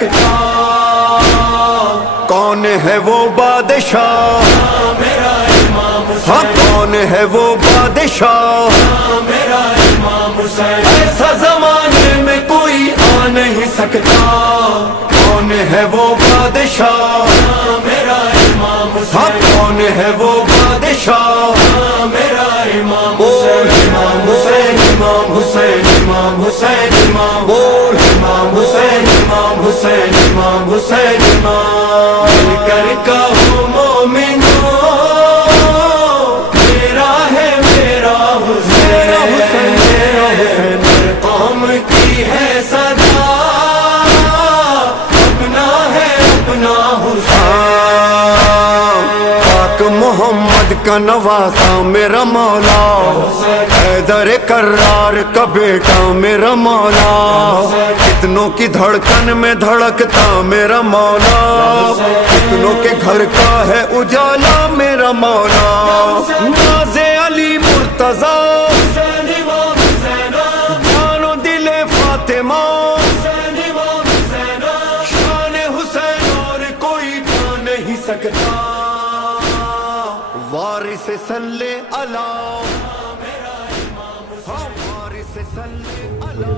सकता। कौन है वो बादशाह मेरा इमाम हुसैन, हाँ कौन है वो बादशाह मेरा इमाम हुसैन, ऐसा जमाने में कोई आ नहीं सकता। कौन है वो बादशाह मेरा इमाम हुसैन, हाँ कौन है वो बादशाह मेरा इमाम हुसैन। इमाम हुसैन इमाम हुसैन इमाम हुसैन इमाम बोल इमाम हुसैन इमाम हुसैन इमाम हुसैन इमाम। मिलकर कहो मोमिनो मेरा है मेरा हुसैन, मेरा हुसैन हर कौम की है सदा, अपना है अपना हुसैन। पाक मोहम्मद का नवासा मेरा मौला, हैदर कर्रार का बेटा मेरा मौला, कितनों की धड़कन में धड़कता मेरा मौला, कितनों के घर का है उजाला मेरा मौला। नाज़े अली मुर्तज़ा जानो दिले फातिमा, शान हुसैन और कोई पा नहीं सकता। वारिस सल्ले अला मेरा इमाम हुसैन, वारिस सल्ले अला।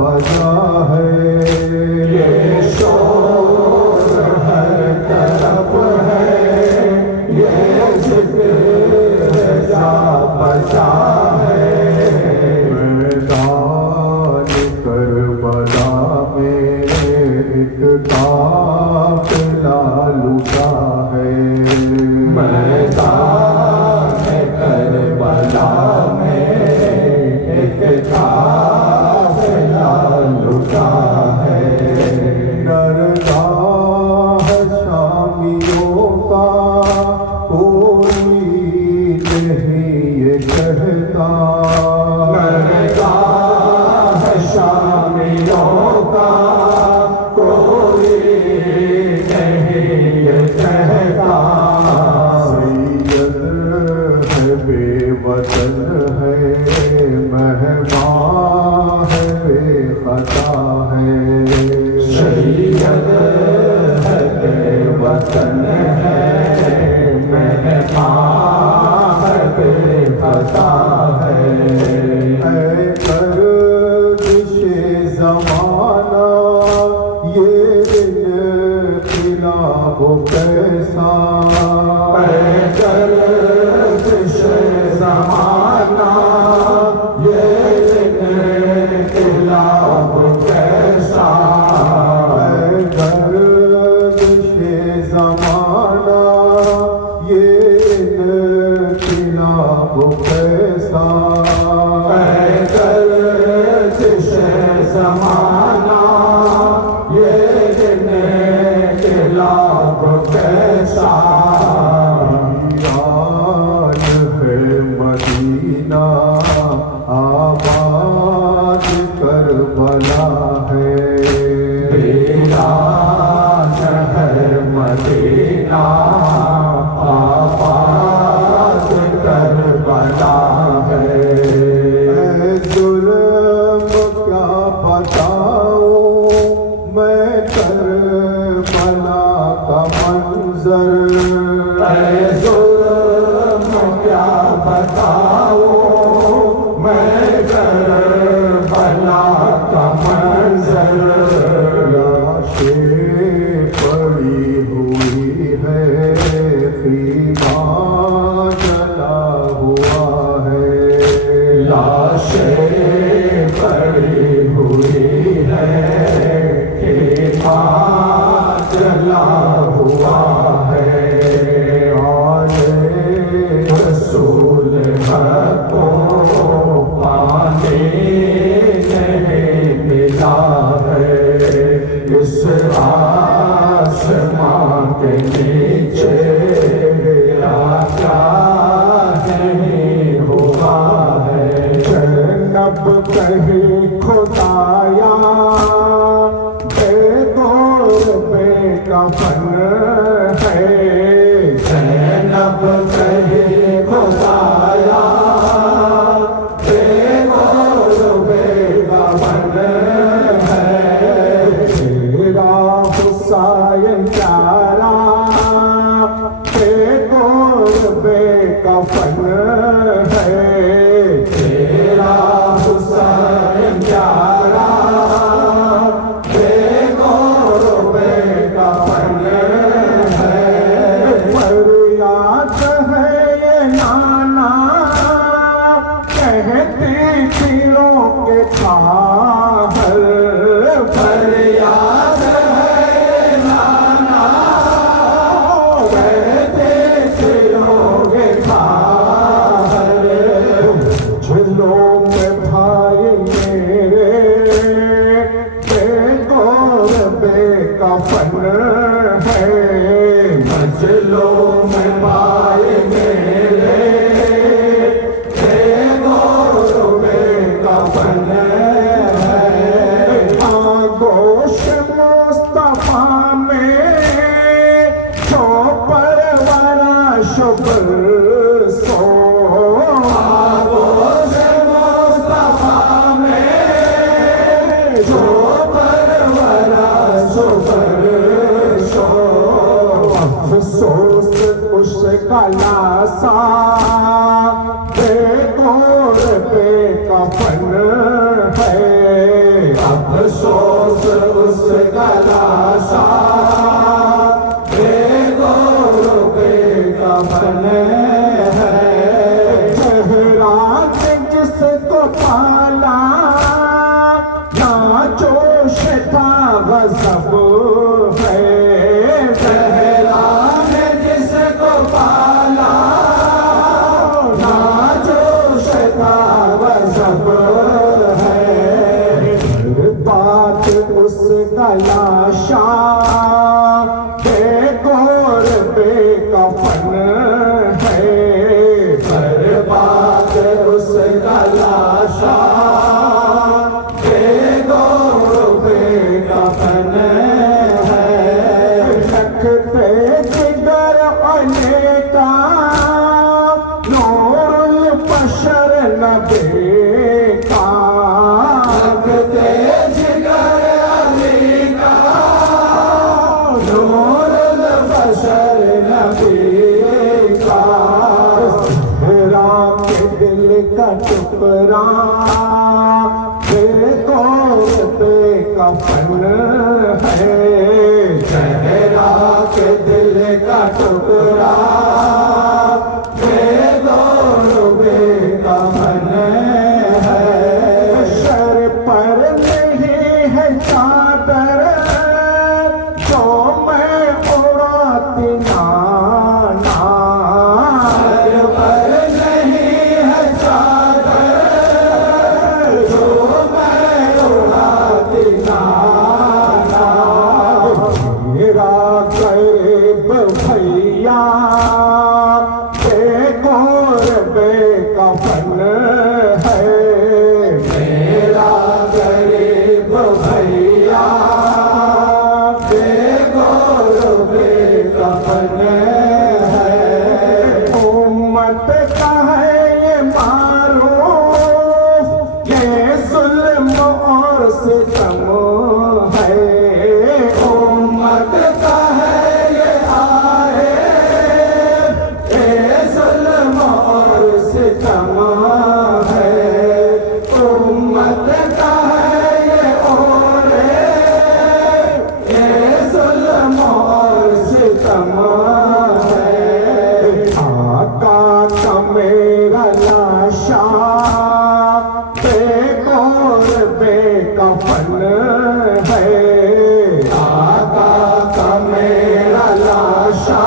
बजा है ये शोर काफिला लुटा है। मैदान करबला में एक काफिला लुटा है। दरगाह शामियों का कोई नहीं ये कहता। दरगाह शामियों का कोई नहीं ये कहता। सैयद है बेवतन है मेहमान है बेखता है। सैयद है बेवतन है मेहमान है बेखता है। ऐ गर्दिशे ज़माना ये इनक़िलाब कैसा। ऐ गर्दिशे ज़माना ये इनक़िलाब कैसा। ऐ गर्दिशे ज़माना ये इनक़िलाब कैसा। ऐ गर्दिशे ज़माना ये इनक़िलाब कैसा। वीरान है मदीना आबाद करबला है। वीरान है मदीना आबाद करबला है। जुल्म क्या बताऊं मैं करबला का मंजर। जुल्म क्या बताऊं मैं करबला का मंजर। लाशें पड़ी हुई है ख़ीमा जला हुआ है। लाशें पड़ी हुई है ख़ीमा जला हुआ है। आले रसूल हक़ को पाने नहीं मिला है। इस आसमां के नीचे क्या नहीं हुआ है। जन्नत कहीं खुदाया बेगौर बेकफन है। जन्नत कहीं खुदाया बेगौर बेकफन है। तेरा हुसैन प्यारा बेगौर बेकफन है। तेरा हुसैन प्यारा बेगौर बेकफन है। फरियाद है ये नाना कहती तीरों के खाहर। फरियाद है ये नाना कहते तीरों के खाहर। झिलों में भाई मेरे बेगौर बेकफन है। मंजिलों में भाई मेरे बेगौर बेकफन है। आगोश मुस्तफा में जो परवरा शुक्र सो। आगोश मुस्तफा में जो परवरा शुक्र सो। अफसोस उसका लासा बेगौर बेकफन है। अफसोस उसका लासा बेगौर बेकफन है। चेहरा जिसको पाला ना जोश था गज़ब है। टुकड़ा बेगौर बेकफन है जहरा के दिल का टुकड़ा बेगौर बेकफन है सर पर नहीं है चादर जो मैं उड़ाती नाना सर पर नहीं है चादर जो मैं उड़ाती नाना मेरा गरीब भैया बेगौर बेकफन है मेरा गरीब भैया बेगौर बेकफन है उम्मत का है ये मारूफ ये जुल्म और सितम है उम्मत का है ये आए ये जुल्म और सितम है उम्मत का है ये और ये जुल्म और सितम है आका का मेरा लाशा बेगौर बेकफन है आका का मेरा लाशा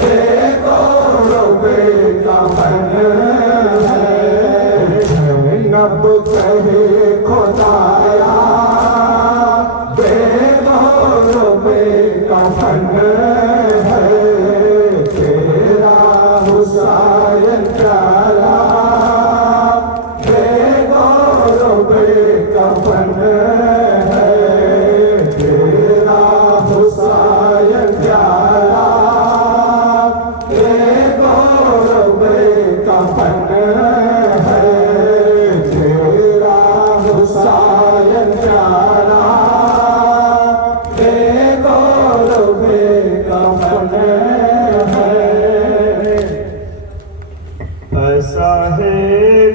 बेगौर बेकफन है जैनब कहे खुदाया बेगौर बेकफन है तेरा हुसैन प्यारा बेगौर बेकफन है तेरा हुसैन प्यारा बेगौर बेकफन है तेरा हुसैन प्यारा बेगौर बेकफन है ऐसा है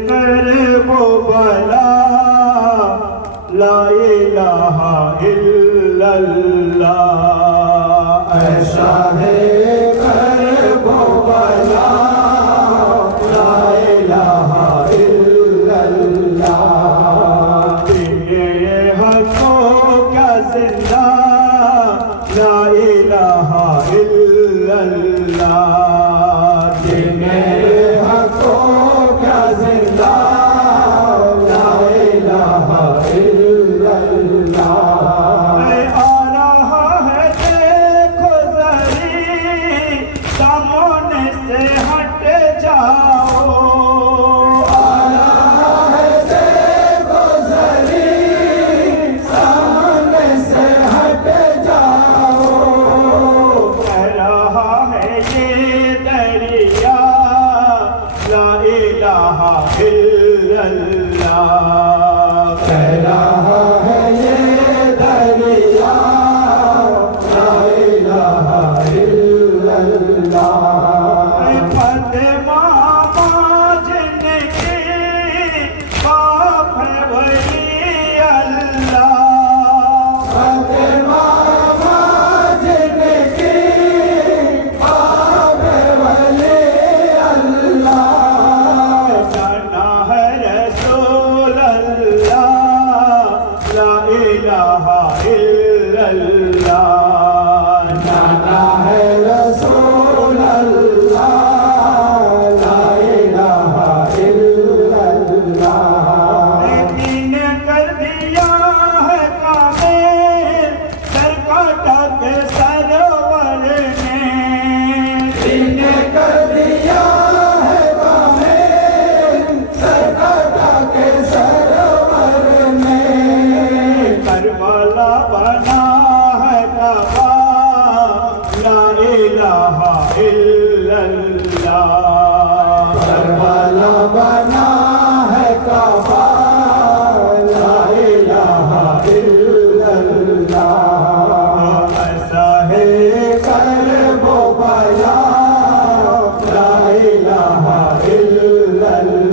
करबो बला ला इलाहा इल्लल्लाह ऐसा है करबो बला ला इलाहा इल्लल्लाह ये हको क्या जिंदा ला इलाहा इल्लल्लाह मेरे हकों क्या जिंदा ला इलाहा इल्लल्लाह आ रहा है देखो जरी सामने से हट जाओ आ रहा है देखो जरी सामने से हट जाओ कह रहा है ये दरिया ला इलाहा इल्लल्लाह कह रहा है ये दरिया ला इलाहा इल्लल्लाह फतेमा माजने की बाप है वही अल्लाह फतेमा माजने की आप वली अल्लाह जाना है रसूल अल्लाह ला इलाहा इल्लल्लाह जाना है रसूल अल्लाह ला इलाहा इल्लल्लाह लेकिन कर दिया है कामिल सर काटा के सरवर ने इन्हें कर दिया है कामिल सरकता के सरवर ने करबला बना है काबा ला इलाहा इल्लल्लाह करबला बना है काबा ला इलाहा इल्लल्लाह ऐसा है करबो बला ला इलाहा इल्लल्लाह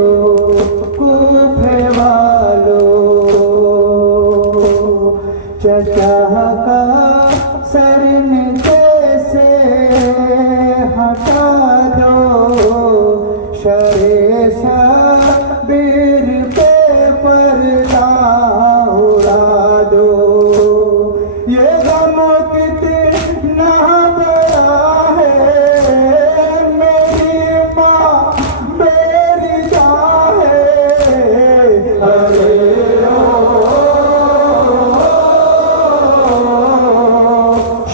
ओ कूफे वालों, चचा का सर नीचे से हटा दो, शरे शबीर पे पर्दा उड़ा दो। ये गम कितना बड़ा है, मेरी माँ मेरी जान है। अरे ओ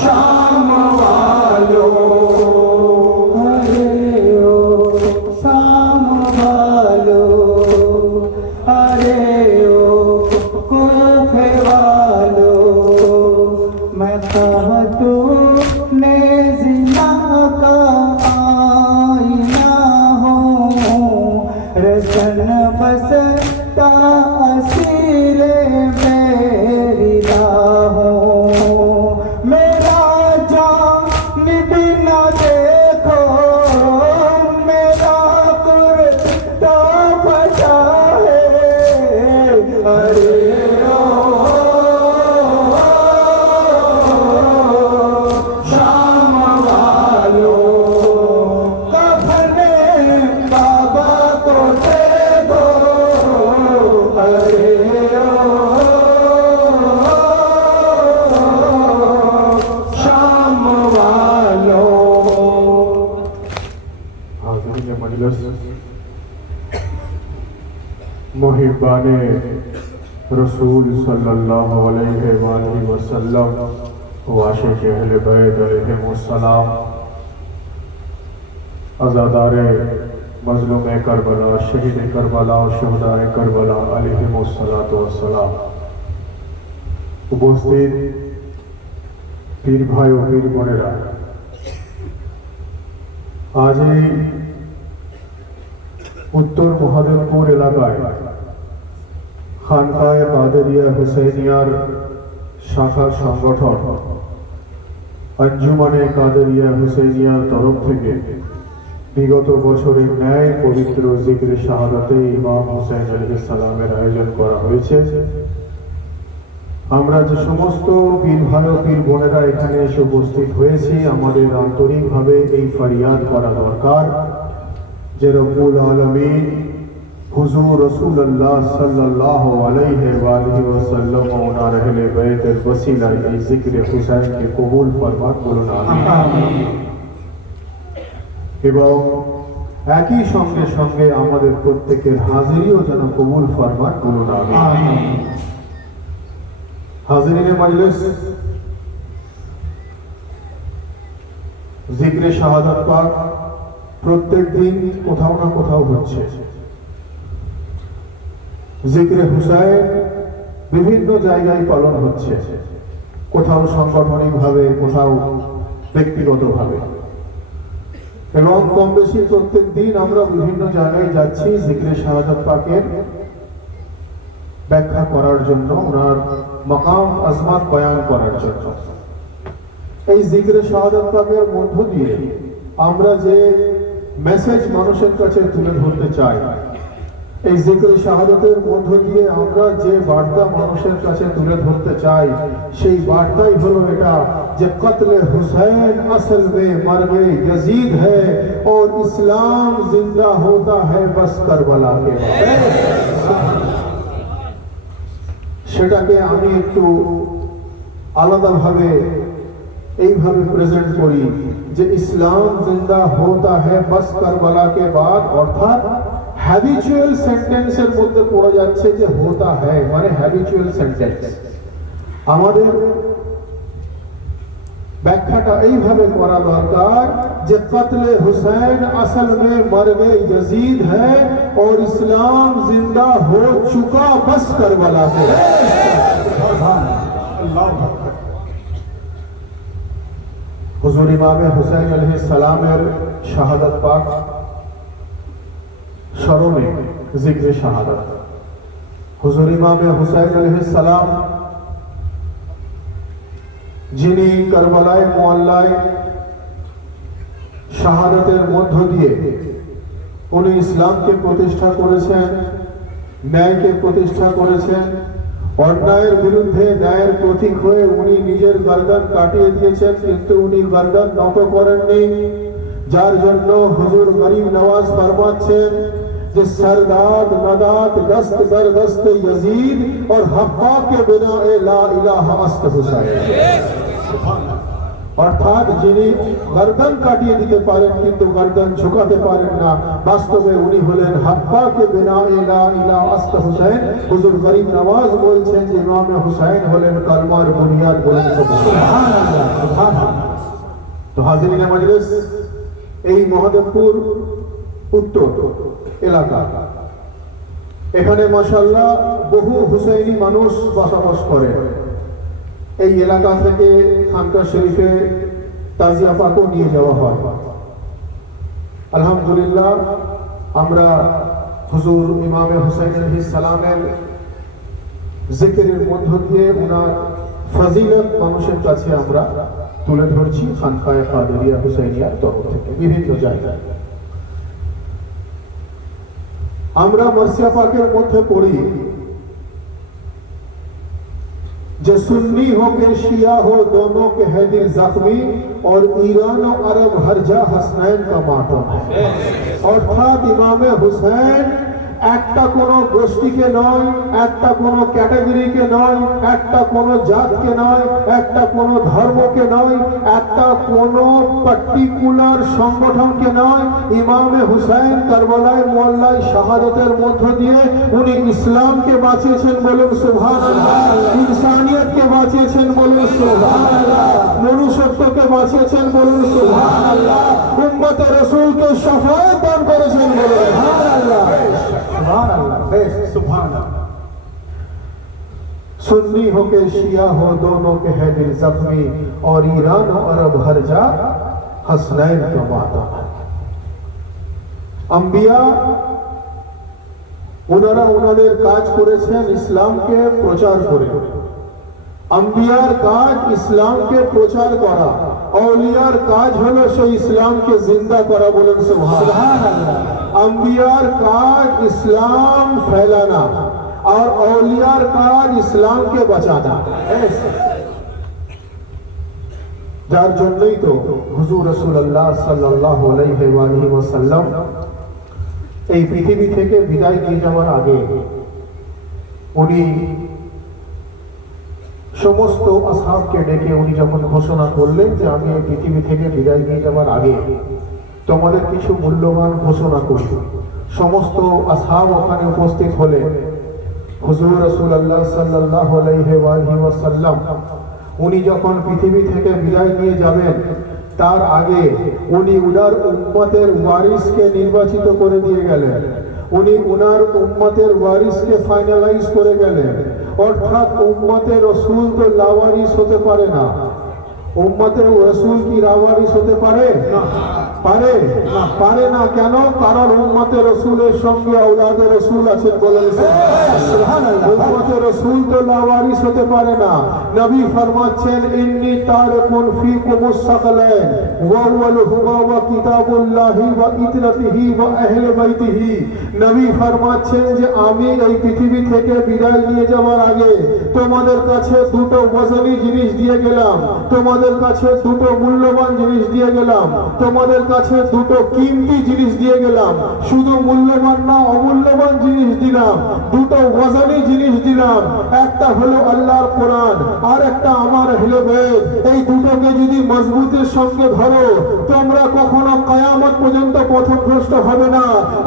शाम वालों, अरे ओ शाम वालों, अरे ओ कूफे वालों, मैं खातूने ज़िना का आईना हूँ, रसन बसता असीरे मेरी हूँ। मेरा जान भी न देखो, मेरा कुर्ता फटा है। अरे ओ शाम वालों, कफने बाबा को दे दो। अरे ओ शाम वालों। हाज़िरीन मजलिस, मुहिब्बाने रसूल सल्लल्लाहु अलैहि वसल्लम, वाशिक़ अहले बैत अलैहिमुस्सलाम, अज़ादारे मज़लूम करबला, शहीद करबला और शुहदाए करबला अलैहिमुस्सलातु वस्सलाम, उपस्थित पीर भाई और पीर बोनेरा, आज এই উত্তর মহাদেবপুর এলাকায় খানকায়ে কাদেরিয়া হুসাইনিয়ার শাখার সংগঠন আঞ্জুমানে কাদেরিয়া হুসাইনিয়ার তরফ থেকে বিগত বছরের ন্যায় পবিত্র জিকরে শাহাদাতে ইমাম হুসাইন আলাইহিস সালামের আয়োজন করা হয়েছে। আমরা যে সমস্ত পীর ভাই ও পীর বোনেরা এখানে এসে উপস্থিত হয়েছি, আমাদের আন্তরিকভাবে এই ফরিয়াদ করা দরকার যে রব্বুল আলামিন হুজুর রাসূলুল্লাহ সাল্লাল্লাহু আলাইহি ওয়াসাল্লাম ও ওনার আহলে বাইতের ওসিলায় এই জিকরে হুসাইনকে কবুল ফরমান করুন, আমিন। এবং একই সঙ্গে সঙ্গে আমাদের প্রত্যেকের হাজিরিও যেন কবুল ফরমান করুন, আমিন। হাজিরিনে মজলিস, জিকরে শাহাদাত পাক প্রত্যেক দিন কোথাও না কোথাও হচ্ছে। জিকরে হুসাইন বিভিন্ন জায়গায় পালন হচ্ছে, কোথাও সাংগঠনিকভাবে, কোথাও ব্যক্তিগতভাবে, এবং কম বেশি প্রত্যেক দিন আমরা বিভিন্ন জায়গায় যাচ্ছি জিকরে শাহাদাত পাকের ব্যাখ্যা করার জন্য, ওনার মাকাম আজমাত বয়ান করার জন্য। এই জিকরে শাহাদাত পাকের মধ্য দিয়ে আমরা যে মেসেজ মানুষের কাছে তুলে ধরতে চাই, এই জিকরে শাহাদাতের মধ্য দিয়ে আমরা যে বার্তা মানুষের কাছে তুলে ধরতে চাই, সেই বার্তাই হলো এটা যে কতলে হুসাইন আসল में मरवे यजीद है और इस्लाम जिंदा होता है बस करबला के बाद। সেটাকে আমি একটু আলাদাভাবে এইভাবে প্রেজেন্ট করি যে ইসলাম জিন্দা হোতা হ্যায় বাস কারবালা কে বাদ, অর্থাৎ হ্যাবিচুয়াল সেন্টেন্সের মধ্যে পড়ে যাচ্ছে যে হোতা হ্যায়, মানে হ্যাবিচুয়াল সেন্টেন্স। আমাদের ব্যাখ্যাটা এইভাবে করা দরকার যে কতলে হুসাইন আসল में मरवे यजीद है और इस्लाम जिंदा हो चुका बस करबला के। हुजूर इमाम हुसैन अलैहिस सलामेर শাহাদাত পাক স্মরণে জিকরে শাহাদাত। হুজুর ইমাম হুসাইন अलैहिस सलाम যিনি কারবালায় মুআল্লায় শাহাদাতের মধ্য দিয়ে উনি ইসলামকে প্রতিষ্ঠা করেছেন, ন্যায়কে প্রতিষ্ঠা করেছেন। অন্যায়ের বিরুদ্ধে ন্যায়ের প্রতীক হয়ে উনি নিজের গর্দান কাটিয়ে দিয়েছেন, কিন্তু উনি গর্দান নত করেননি। যার জন্য হুজুর গরিব নওয়াজ ফরমাচ্ছেন যে सरदाद नदात दस्त दर दस्त यजीद और हक्का के बिना ए ला इलाहा अस्त हुसैन। অর্থাৎ যিনি গর্দান কাটিয়ে দিতে পারেন কিন্তু গর্দান ঝুঁকাতে পারেন না, বাস্তবে উনি হলেন হাক্কা কে বিনা এ লা ইলাহা আস্ত হুসাইন। হুজুর গরিব নওয়াজ বলছেন যে ইমামে হুসাইন হলেন কালমার বুনিয়াদ। বলেন সুবহানাল্লাহ, সুবহানাল্লাহ। তো হাজিরিনে মজলিস, এই মহাদেবপুর উত্তর এলাকা, এখানে মাশাআল্লাহ বহু হুসাইনি মানুষ বসবাস করে। এই এলাকা থেকে খানকা শরীফে তাজিয়া পাকও নিয়ে যাওয়া হয়। আলহামদুলিল্লাহ, আমরা হুজুর ইমামে হুসাইন আলাইহিস সালামের জিকিরের মধ্য দিয়ে ওনার ফজিলত মানুষের কাছে আমরা তুলে ধরছি খানকায়ে কাদেরিয়া হুসাইনিয়ার তরফ থেকে বিভিন্ন জায়গায়। আমরা মরসিয়া পাকের মধ্যে পড়ি जो सुन्नी हो के शिया हो दोनों के है दिल जख्मी और ईरान और अरब हर जा हसनैन का मातम है। অর্থাৎ ইমামে হুসাইন একটা কোন গোষ্ঠীকে নয়, একটা কোন ক্যাটাগরিকে নয়, একটা কোন জাতকে নয়, একটা কোন ধর্মকে নয়, একটা কোন পার্টিকুলার সংগঠনকে নয়। ইমামে হুসাইন কারবালায় মোল্লায় শাহাদাতের মধ্য দিয়ে উনি ইসলামকে বাঁচিয়েছেন। বলুন সুবহানাল্লাহ। ইনসানিয়তকে বাঁচিয়েছেন। বলুন সুবহানাল্লাহ। মনুষ্যত্বকে বাঁচিয়েছেন। বলুন সুবহানাল্লাহ। উম্মতে রাসূলকে শাফায়াত দান করেছেন। বলুন সুবহানাল্লাহ, सुभान अल्लाह। सुन्नी हो के शिया हो दोनों के है दिल जख्मी और ईरान और अरब हर जा हसनैन का मातम है। अम्बिया ওনারা ওনাদের কাজ করেছেন ইসলামকে প্রচার করে। আম্বিয়ার কাজ ইসলামকে প্রচার করা, আউলিয়ার কাজ হলো সেই ইসলামকে জিন্দা করা। বলেন সুবহানাল্লাহ। আম্বিয়ার কাজ ইসলাম ফেলানা और औलियार काज इस्लाम के बचाना। যার জন্যই তো হুজুর রাসূলুল্লাহ সাল্লাল্লাহু আলাইহি ওয়াসাল্লাম এই পৃথিবী থেকে বিদায় নিয়ে যাওয়ার আগে উনি সমস্ত আসহাবকে ডেকে উনি যখন ঘোষণা করলেন যে আমি এই পৃথিবী থেকে বিদায় নিয়ে যাওয়ার আগে তোমাদের কিছু মূল্যবান ঘোষণা করি। সমস্ত আসহাব ওখানে উপস্থিত হলেন। হুজুর রাসূলুল্লাহ সাল্লাল্লাহু আলাইহি ওয়াসাল্লাম উনি যখন পৃথিবী থেকে বিদায় নিয়ে যাবেন তার আগে উনি উনার উম্মতের ওয়ারিসকে নির্বাচিত করে দিয়ে গেলেন। উনি উনার উম্মতের ওয়ারিসকে ফাইনালাইজ করে গেলেন। অর্থাৎ উম্মতের রাসূল তো লাওয়ারিস হতে পারে না। উম্মতের রাসূল কি লাওয়ারিস হতে পারে? পারে না, পারে না। কেন? কারণ উম্মতের রাসূলের সঙ্গে আওলাদে রাসূল আছেন। বলেন সুবহানাল্লাহ। উম্মতের রাসূল তো লাওয়ারিস হতে পারে না। নবী ফরমাচ্ছেন ইন্নী তারিকুন ফীকুমুস সাকলাইন ওয়া আউয়ালুহুমা ওয়া কিতাবুল্লাহি ওয়া ইতরাতিহি ওয়া আহলে বাইতিহি। নবী ফরমাচ্ছেন যে আমি এই পৃথিবী থেকে বিদায় নিয়ে যাওয়ার আগে তোমাদের কাছে দুটো ওয়াজনি জিনিস দিয়ে গেলাম, তোমাদের কাছে দুটো মূল্যবান জিনিস দিয়ে গেলাম, তোমাদের কাছে দুটো কিমতি জিনিস দিয়ে গেলাম। শুধু মূল্যবান না, অমূল্যবান জিনিস দিলাম। দুটো ওয়াজনি জিনিস দিলাম। একটা হলো আল্লাহর কোরআন আর একটা আমার আহলে বাইত। এই দুটোকে যদি মজবুতের সঙ্গে ধরো তোমরা কখনো কিয়ামত পর্যন্ত পথভ্রষ্ট হবে না।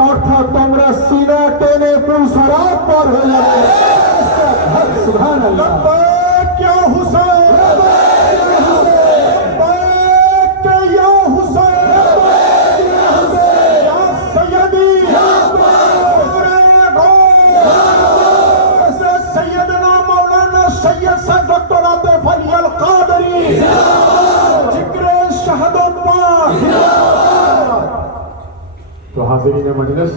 অর্থাৎ তোমরা সিনা টেনে পুলসরাত পার হয়ে যাবে। সুবহানাল্লাহ। क्या हुसैन तो हाजिरीन मजलिस,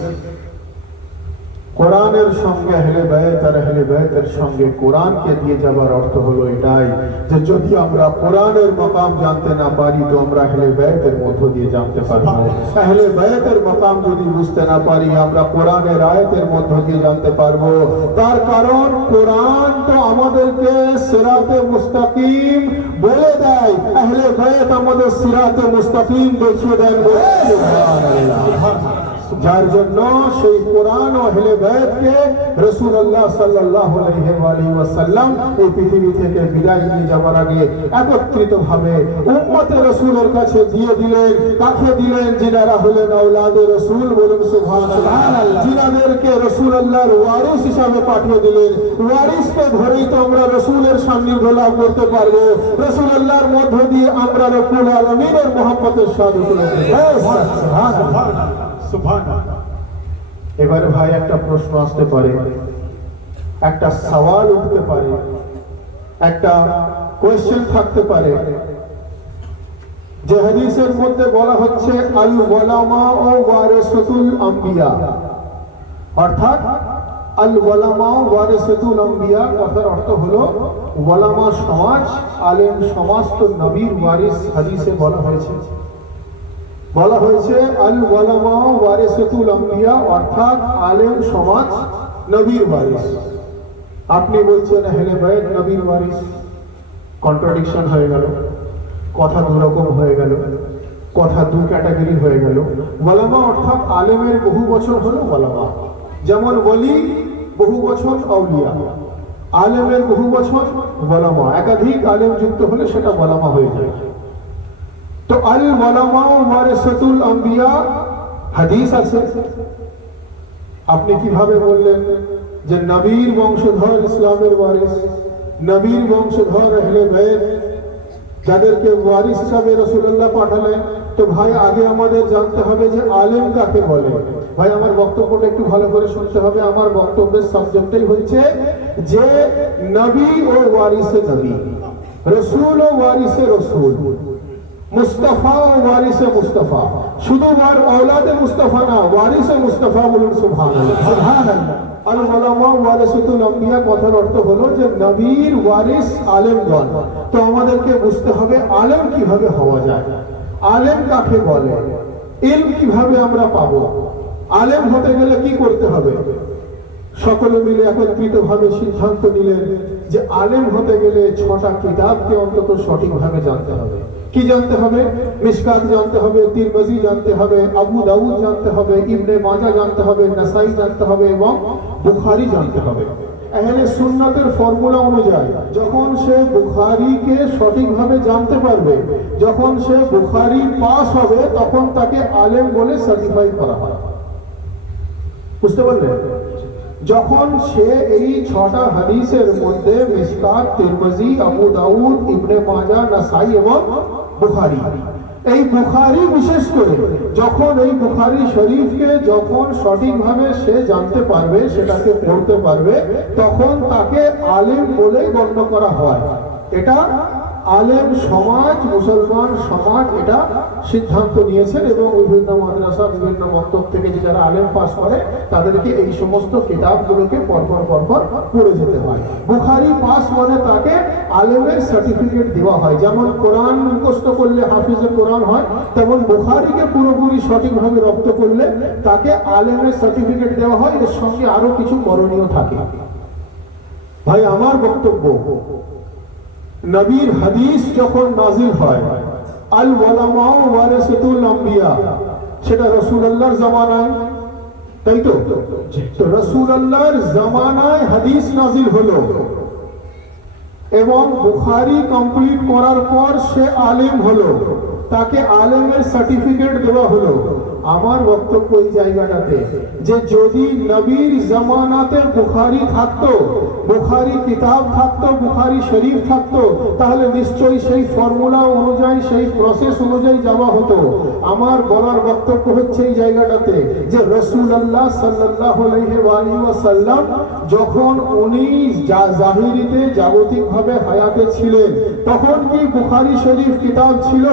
কোরআনের সঙ্গে আহলে বায়ত আর আহলে বায়তের সঙ্গে কোরআনকে দিয়ে যাবার অর্থ হলো এটাই যে যদি আমরা কোরআনের মাকাম জানতে না পারি তো আমরা আহলে বায়তের মধ্য দিয়ে জানতে পারবো। আহলে বায়তের মাকাম যদি বুঝতে না পারি আমরা কোরআনের আয়াতের মধ্য দিয়ে জানতে পারবো। তার কারণ কোরআন তো আমাদেরকে সিরাতে মুস্তাকিম বলে দেয়, আহলে বায়ত আমাদের সিরাতে মুস্তাকিম দেখিয়ে দেন। সুবহানাল্লাহ। যার জন্য সেই কোরআন ও আহলে বায়তকে রাসূলুল্লাহ সাল্লাল্লাহু আলাইহি ওয়াসাল্লাম এই পৃথিবী থেকে বিদায় নিয়ে যাওয়ার আগে একত্রিতভাবে উম্মতে রাসূলের কাছে দিয়ে দিলেন। কাকে দিলেন? যিনারা হলেন আওলাদে রাসূল, বলুন সুবহানাল্লাহ। যিনাদেরকে রাসূলুল্লাহর ওয়ারিস হিসাবে পাঠিয়ে দিলেন। ওয়ারিসকে ধরেই তো আমরা রাসূলের সান্নিধ্য লাভ করতে পারবো। রাসূলুল্লাহর মধ্য দিয়ে আমরা রব্বুল আলামিনের মহব্বতের স্বাদ তুলে সুবহানাল্লাহ। এবারে ভাই একটা প্রশ্ন আসতে পারে, একটা সওয়াল উঠতে পারে, একটা কোয়েশ্চেন থাকতে পারে যে হাদিসের মধ্যে বলা হচ্ছে আল ওয়ালামা ও ওয়ারিসাতুল আম্বিয়া, অর্থাৎ আল ওয়ালামা ওয়ারিসাতুল আম্বিয়া কথার অর্থ হলো ওয়ালামা সমাজ, আলেম সমাজ তো নবীর ওয়ারিস। হাদিসে বলা হয়েছে আল ওয়ালামা ওয়ারিসাতুল আম্বিয়া, অর্থাৎ আলেম সমাজ নবীর ওয়ারিস। আপনি বলছেন আহলে বায়ত নবীর ওয়ারিস, কন্ট্রাডিকশন হয়ে গেল, কথা দুরকম হয়ে গেল, কথা দু ক্যাটাগরি হয়ে গেল। ওয়ালামা অর্থাৎ আলেমের বহু বছর হলো ওয়ালামা, যেমন ওয়ালি বহু বছর আউলিয়া, আলেমের বহু বছর ওয়ালামা, একাধিক আলেম যুক্ত হলে সেটা ওয়ালামা হয়ে যায়। তো আল ওয়ালামা ওয়ারিসাতুল আম্বিয়া হাদিস আছে। আপনি কিভাবে বললেন যে নবীর বংশধর ইসলামের ওয়ারিস, নবীর বংশধর আহলে বায়ত যাদেরকে ওয়ারিস হিসাবে রাসূলুল্লাহ পাঠালেন? তো ভাই আগে আমাদের জানতে হবে যে আলেম কাকে বলে। ভাই আমার বক্তব্যটা একটু ভালো করে শুনতে হবে। আমার বক্তব্যের সাবজেক্টই হচ্ছে যে নবী ও ওয়ারিসে নবী, রাসূল ও ওয়ারিসে রাসূল, মুস্তাফা ও ওয়ারিসে মুস্তাফা, শুধু औलादे মুস্তাফা না, ওয়ারিসে মুস্তাফা, বলুন সুবহানাল্লাহ। সুবহানাল্লাহ। আল ওয়ালামা ওয়ারিসাতুল আম্বিয়া কথার অর্থ হলো যে নবীর ওয়ারিস আলেমগণ। তো আমাদেরকে বুঝতে হবে আলেম কিভাবে হওয়া যায়, আলেম কাকে বলে, ইলম কিভাবে আমরা পাবো, আলেম হতে গেলে কি করতে হবে। সকলে মিলে একত্রিতভাবে সিদ্ধান্ত নিলেন যে আলেম হতে গেলে 6টা কিতাবকে অন্তত সঠিকভাবে জানতে হবে। কি জানতে হবে? মিশকাত জানতে হবে, তিরমিজি জানতে হবে, আবু দাউদ জানতে হবে, ইবনে মাজাহ জানতে হবে, নাসাই জানতে হবে এবং বুখারী জানতে হবে। আহলে সুন্নাতের ফর্মুলা অনুযায়ী যখন সে বুখারীকে সঠিকভাবে জানতে পারবে, যখন সে বুখারী পাস হবে, তখন তাকে আলেম বলে সার্টিফাই করা হয়। বুঝতে পারলেন? যখন সে এই 6টা হাদিসের মধ্যে মিশকাত, তিরমিজি, আবু দাউদ, ইবনে মাজাহ, নাসাই এবং বুখারী, এই বুখারী বিশেষ করে যখন এই বুখারী শরীফকে যখন সঠিকভাবে সে জানতে পারবে, সেটাকে পড়তে পারবে, তখন তাকে আলেম বলে গণ্য করা হয়। এটা আলেম সমাজ, মুসলমান সমাজ এটা সিদ্ধান্ত নিয়েছেন এবং বিভিন্ন মাদ্রাসা, বিভিন্ন মক্তব থেকে যে যারা আলেম পাস করে তাদেরকে এই সমস্ত কিতাবগুলোকে পরপর পড়ে যেতে হয়। বুখারী পাস মানে তাকে আলেমের সার্টিফিকেট দেওয়া হয়। যেমন কোরআন মুখস্থ করলে হাফিজে কোরআন হয়, তেমন বুখারীকে পুরোপুরি সঠিকভাবে রপ্ত করলে তাকে আলেমের সার্টিফিকেট দেওয়া হয়। এর সঙ্গে আরো কিছু করণীয় থাকে। ভাই আমার বক্তব্য, নবীর হাদিস যখন নাজিল হয়, আল ওয়ালামা ওয়ারিসাতুল আম্বিয়া, সেটা রাসূলুল্লাহর জামানায়, তাই তো? তো রাসূলুল্লাহর জামানায় হাদিস নাজিল হলো এবং বুখারী কমপ্লিট করার পর সে আলেম হলো, তাকে আলেমের সার্টিফিকেট দেওয়া হলো। আমার বক্তব্য এই জায়গাটাতে যে যদি নবীর জামানাতে বুখারী থাকতো, বুখারী কিতাব থাকতো, বুখারী শরীফ থাকতো, তাহলে নিশ্চয়ই সেই ফর্মুলা অনুযায়ী, সেই প্রসেস অনুযায়ী যাওয়া হতো। আমার বলার বক্তব্য হচ্ছে এই জায়গাটাতে যে রাসূলুল্লাহ সাল্লাল্লাহু আলাইহি ওয়াসাল্লাম যখন উনি জাহিরিতে জাগতিকভাবে হায়াতে ছিলেন, তখন কি বুখারী শরীফ কিতাব ছিল?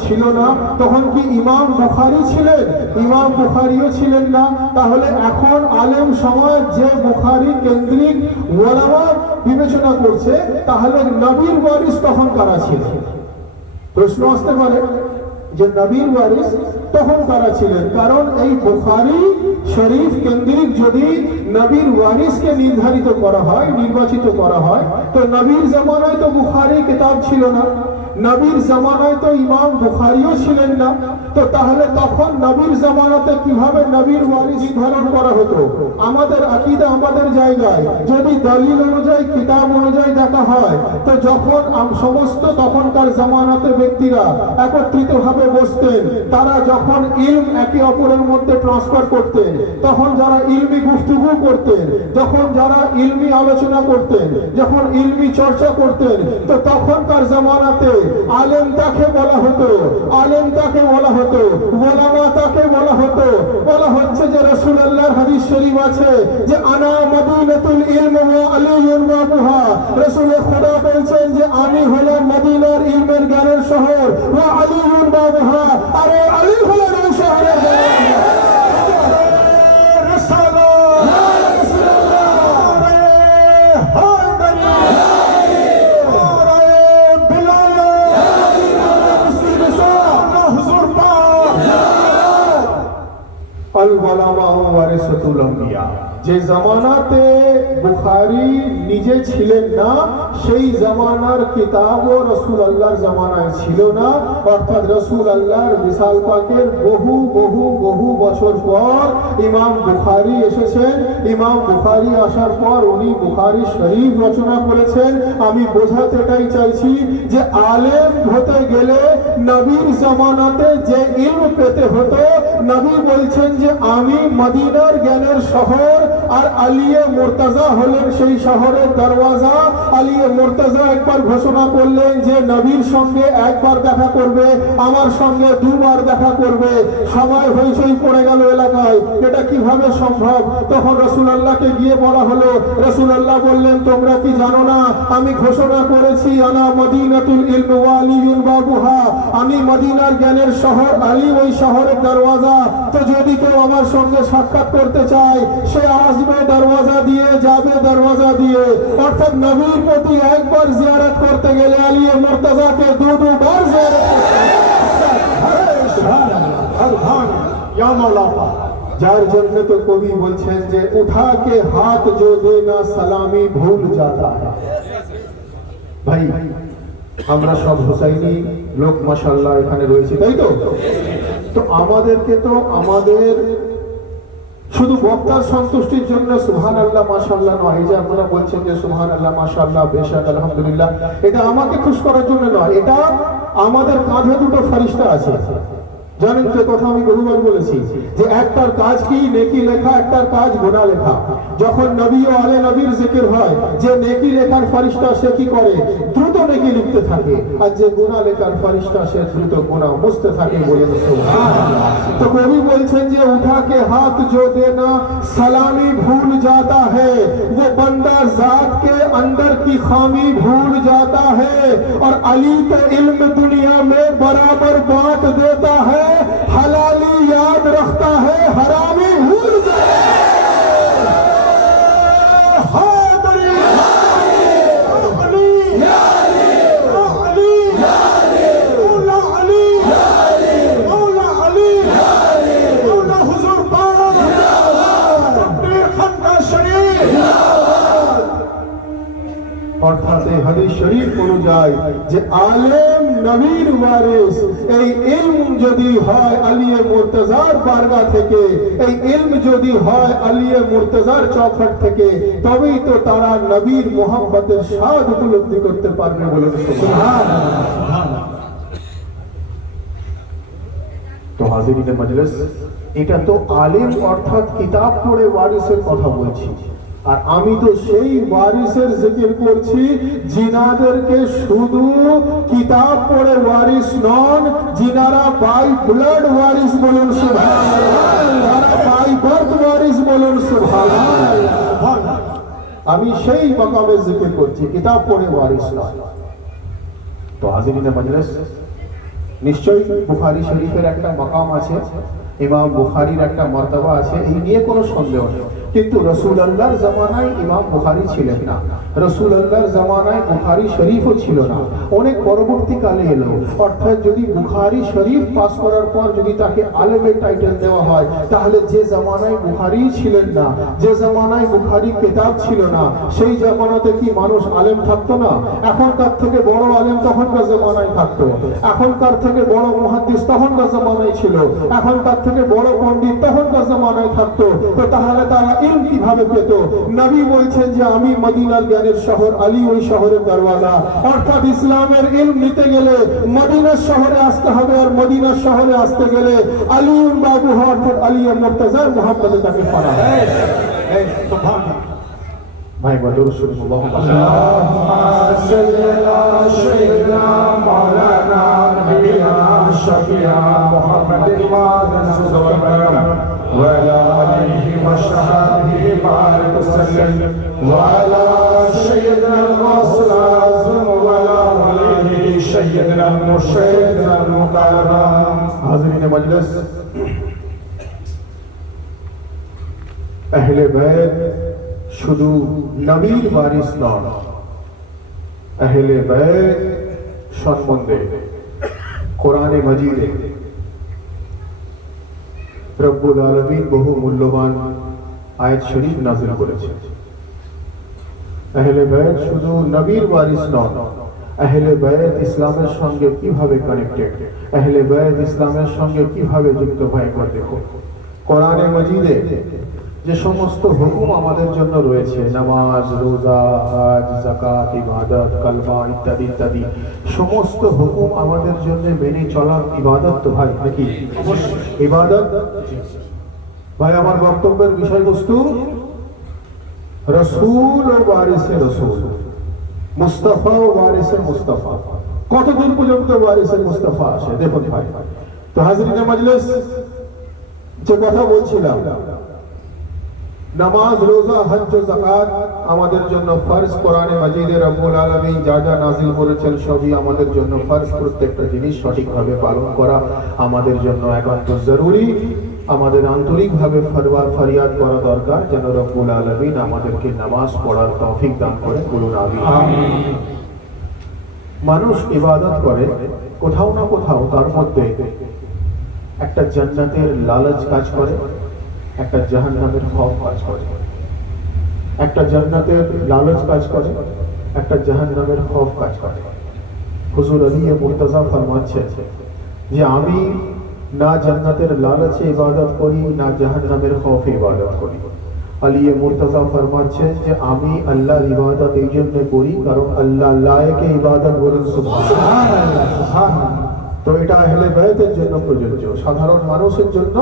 ছিল না। তখন কি ইমাম বুখারী ছিলেন? ইমাম বুখারীও ছিলেন না। তাহলে এখন আলেম সমাজ যে বুখারী কেন্দ্রিক ওলামা বিবেচনা করছে, তাহলে নবীর ওয়ারিস তখন কারা ছিল? প্রশ্ন আসতে পারে যে নবীর ওয়ারিস তখন কারা ছিলেন? কারণ এই বুখারী শরীফ কেন্দ্রিক যদি নবীর ওয়ারিসকে নির্ধারিত করা হয়, নির্বাচিত করা হয়, তো নবীর জামানায় তো বুখারী কিতাব ছিল না, নবীর জামানায় তো ইমাম বুখারীও ছিলেন না। তো তাহলে তখন নবীর জামানাতে কিভাবে নবীর ওয়ারিস নির্ধারণ করা হতো? আমাদের আকীদা, আমাদের জায়গায় যদি দলিল অনুযায়ী, কিতাব অনুযায়ী দেখা হয়, তো যখন সমস্ত তখনকার জামানাতে ব্যক্তিরা একত্রিত ভাবে বসতেন, তারা যখন ইলম একে অপরের মধ্যে ট্রান্সফার করতেন, তখন যারা ইলমি গুফতগু করতেন, যখন যারা ইলমি আলোচনা করতেন, যখন ইলমি চর্চা করতেন, তো তখনকার জামানাতে আলেম তাকে বলা হতো, আলেম তাকে বলা হতো, ওলামা তাকে বলা হতো। বলা হচ্ছে যে রাসূলুল্লাহর হাদিস শরীফ আছে যে আনা মদিনাতুল ইলম ওয়া আলিয়ুন বাবুহা, রাসূল খোদা বলছেন যে আমি হলাম মদিনার ইলমের জ্ঞানের শহর, ওয়া আলিয়ুন বাবুহা, আরে আলী হলেন ওই শহরের যে জামানাতে বুখারী নিজে ছিলেন না, সেই জামানার কিতাবও রাসূলুল্লাহর জামানায় ছিল না। অর্থাৎ রাসূলুল্লাহর বিশাল পাকের বহু বহু বহু বছর পর ইমাম বুখারী এসেছেন। ইমাম বুখারী আসার পর উনি বুখারী শরীফ রচনা করেছেন। আমি বোঝাতে এটাই চাইছি যে আলেম হতে গেলে নবীর জামানাতে যে ইলম পেতে হতো, নবী বলছেন যে আমি মদিনার জ্ঞানের শহর, আর আলিয়ে মুর্তজা হলেন সেই শহরের দরওয়াজা। আলিয়ে মুর্তজা একবার ঘোষণা করলেন যে নবীর সঙ্গে একবার দেখা করবে, আমার সঙ্গে দুবার দেখা করবে। সবাই হইচই পড়ে গেল এলাকায়, এটা কিভাবে সম্ভব? তখন রাসূলুল্লাহকে গিয়ে বলা হলো, রাসূলুল্লাহ বললেন তোমরা কি জানো না আমি ঘোষণা করেছি আনা মদিনাতুল ইলম ওয়া আলিয়ুন বাবুহা, আমি মদিনার জ্ঞানের শহর, আলী ওই শহরের দরওয়াজা। তো যদি কেউ আমার সঙ্গে সাক্ষাৎ করতে চায়, সে আসবে দরওয়াজা দিয়ে, যাবে দরওয়াজা দিয়ে। অর্থাৎ নবীর প্রতি একবার জিয়ারত করতে গেলে আলিয়ে মুর্তজাকে দুবার জিয়ারত করতে। যার জন্য তো কবি বলছেন যে উঠা কে হাত जो देना सलामी भूल जाता है। ভাই আমরা সব হুসাইনি লোক মাশাআল্লাহ এখানে রয়েছে, তাই তো? তো আমাদেরকে তো আমাদের শুধু বক্তার সন্তুষ্টির জন্য সুবহানাল্লাহ মাশাআল্লাহ নয়, এই যে আপনারা বলছেন যে সুবহানাল্লাহ মাশাআল্লাহ বেশক আলহামদুলিল্লাহ, এটা আমাকে খুশ করার জন্য নয়, এটা আমাদের কাঁধে দুটো ফেরেশতা আছে। জানেন তো, কথা আমি বহুবার বলেছি যে একটার কাজ কি নেকি লেখা, একটার কাজ গুনাহ লেখা। যখন নবী ও আলে নবীর জিকির হয়, যে নেকি লেখার ফেরেশতা সে কি করে? দ্রুত নেকি লিখতে থাকে, আর যে গুনাহ লেখার ফেরেশতা সে দ্রুত গুনাহ মুছতে থাকে। বলেন সুবহানাল্লাহ। তো কবি বলছেন যে উঠা কে হাত जो देना सलामी भूल जाता है, वो बंदा जात के अंदर की खामी भूल जाता है। और अली तो इल्म दुनिया में बराबर बांट देता है, हलाली याद रखता है, हरामी भूल जाता है। অর্থাৎ এই হাদিস শরীফ অনুযায়ী যে আলেম নবীর ওয়ারিস, এই ইলম যদি হয় আলিয়ে মুর্তজার বারগা থেকে, এই ইলম যদি হয় আলিয়ে মুর্তজার চৌখট থেকে, তবেই তো তারা নবীর মুহাব্বতের স্বাদ উপলব্ধি করতে পারবে। বলেন সুবহানাল্লাহ। তো হাজিরিনে মজলিস, এটা তো আলেম অর্থাৎ কিতাব পড়ে ওয়ারিসের কথা বলছি, আর আমি তো সেই ওয়ারিসের জিকির করছি জিনাদেরকে শুধু কিতাব পড়ে ওয়ারিস নন, জিনারা বাই ব্লাড ওয়ারিস। বলুন সুবহানাল্লাহ। বাই বার্থ ওয়ারিস। বলুন সুবহানাল্লাহ। আমি সেই মাকামের জিকির করছি, কিতাব পড়ে ওয়ারিস নয়। তো হাজিরিনে মজলিস, নিশ্চয়ই বুখারী শরীফের একটা মাকাম আছে ইমাম বুখারীর একটা মর্তবা আছে, এই নিয়ে কোনো সন্দেহ নেই। কিন্তু রাসূলুল্লাহর জামানায় ইমাম বুখারী ছিলেন না, রাসূলুল্লাহর জামানায় বুখারী শরীফও ছিল না, অনেক পরবর্তীকালে এলো। অর্থাৎ যদি বুখারী শরীফ পাস করার পর যদি তাকে আলেমের টাইটেল দেওয়া হয়, তাহলে যে জামানায় বুখারী ছিলেন না, যে জামানায় বুখারী কিতাব ছিল না, সেই জামানাতে কি মানুষ আলেম থাকতো না? এখনকার থেকে বড় আলেম তখনকার জামানায় থাকতো, এখনকার থেকে বড় মুহাদ্দিস তখনকার জামানায় ছিল, এখনকার থেকে বড় পণ্ডিত তখনকার জামানায় থাকতো। তো তাহলে তারা ইলম কিভাবে পেত? নবী বলছেন যে আমি মদিনার জ্ঞানের শহর, আলী ওই শহরের দরওয়াজা। অর্থাৎ ইসলামের ইলম নিতে গেলে মদিনার শহরে আসতে হবে, আর মদিনার শহরে আসতে গেলে আলীউন বাবু অর্থাৎ আলী মুর্তজা মুহাম্মদ তাকে পাওয়া যায়। ভাই বদর সুবহানাল্লাহ وعلى آله وصحبه بارك وسلم وعلى سيدنا الرسول الأعظم وعلى آله سيدنا المرشد المقرب। हाज़रीन मजलिस, अहले बैत শুধু নবীর ওয়ারিস নন, আহলে বাইত সম্বন্ধে কোরআনে মাজিদে রব্বুল আলামিন বহু মূল্যবান আয়াত শরীফ নাযিল করেছেন। আহলে বাইত শুধু নবীর ওয়ারিস নন, আহলে বাইত ইসলামের সঙ্গে কিভাবে কানেক্টেড, আহলে বাইত ইসলামের সঙ্গে কিভাবে যুক্ত হয় দেখো। কোরআনে মাজিদে যে সমস্ত হুকুম আমাদের জন্য রয়েছে, নামাজ, রোজা, হজ, যাকাত, ইবাদত, কালমা ইত্যাদি ইত্যাদি, সমস্ত হুকুম আমাদের জন্য মেনে চলা ইবাদত তো ভাই, নাকি? ইবাদত ভাই। আমার বক্তব্যের বিষয়বস্তু রসুল ও ওয়ারিসে রসুল, মুস্তাফা ও ওয়ারিসে মুস্তাফা। কতদূর পর্যন্ত ওয়ারিসে মুস্তাফা আসে দেখুন ভাই। তো হাজরিনে মজলিস, যে কথা বলছিলাম, নামাজ, রোজা, হজ, যাকাত আমাদের জন্য ফরজ। কোরআনে মাজিদে রব্বুল আলামিন যা যা নাযিল করেছেন সবই আমাদের জন্য ফরজ। প্রত্যেকটা জিনিস সঠিকভাবে পালন করা আমাদের জন্য একান্ত জরুরি। আমাদের আন্তরিকভাবে ফরিয়াদ করা দরকার যেন রব্বুল আলামিন আমাদেরকে নামাজ পড়ার তৌফিক দান করেন, বলুন আমিন। মানুষ ইবাদত করে কোথাও না কোথাও, তার মধ্যে একটা জান্নাতের লালচ কাজ করে, একটা জাহান্নামের খৌফ কাজ করে। একটা জান্নাতের লালচ কাজ করে, একটা জাহান্নামের খৌফ কাজ করে। হুজুর আলী মুর্তজা ফরমাচ্ছেন যে আমি না জান্নাতের লালচে ইবাদত করি, না জাহান্নামের খৌফে ইবাদত করি। আলী মুর্তজা ফরমাচ্ছেন যে আমি আল্লাহর ইবাদত এই জন্য করি কারণ আল্লাহ লায়েকে ইবাদত বলেন, সুবহানাল্লাহ সুবহানাল্লাহ। তো এটা আহলে বাইতের জন্য প্রযোজ্য। সাধারণ মানুষের জন্য,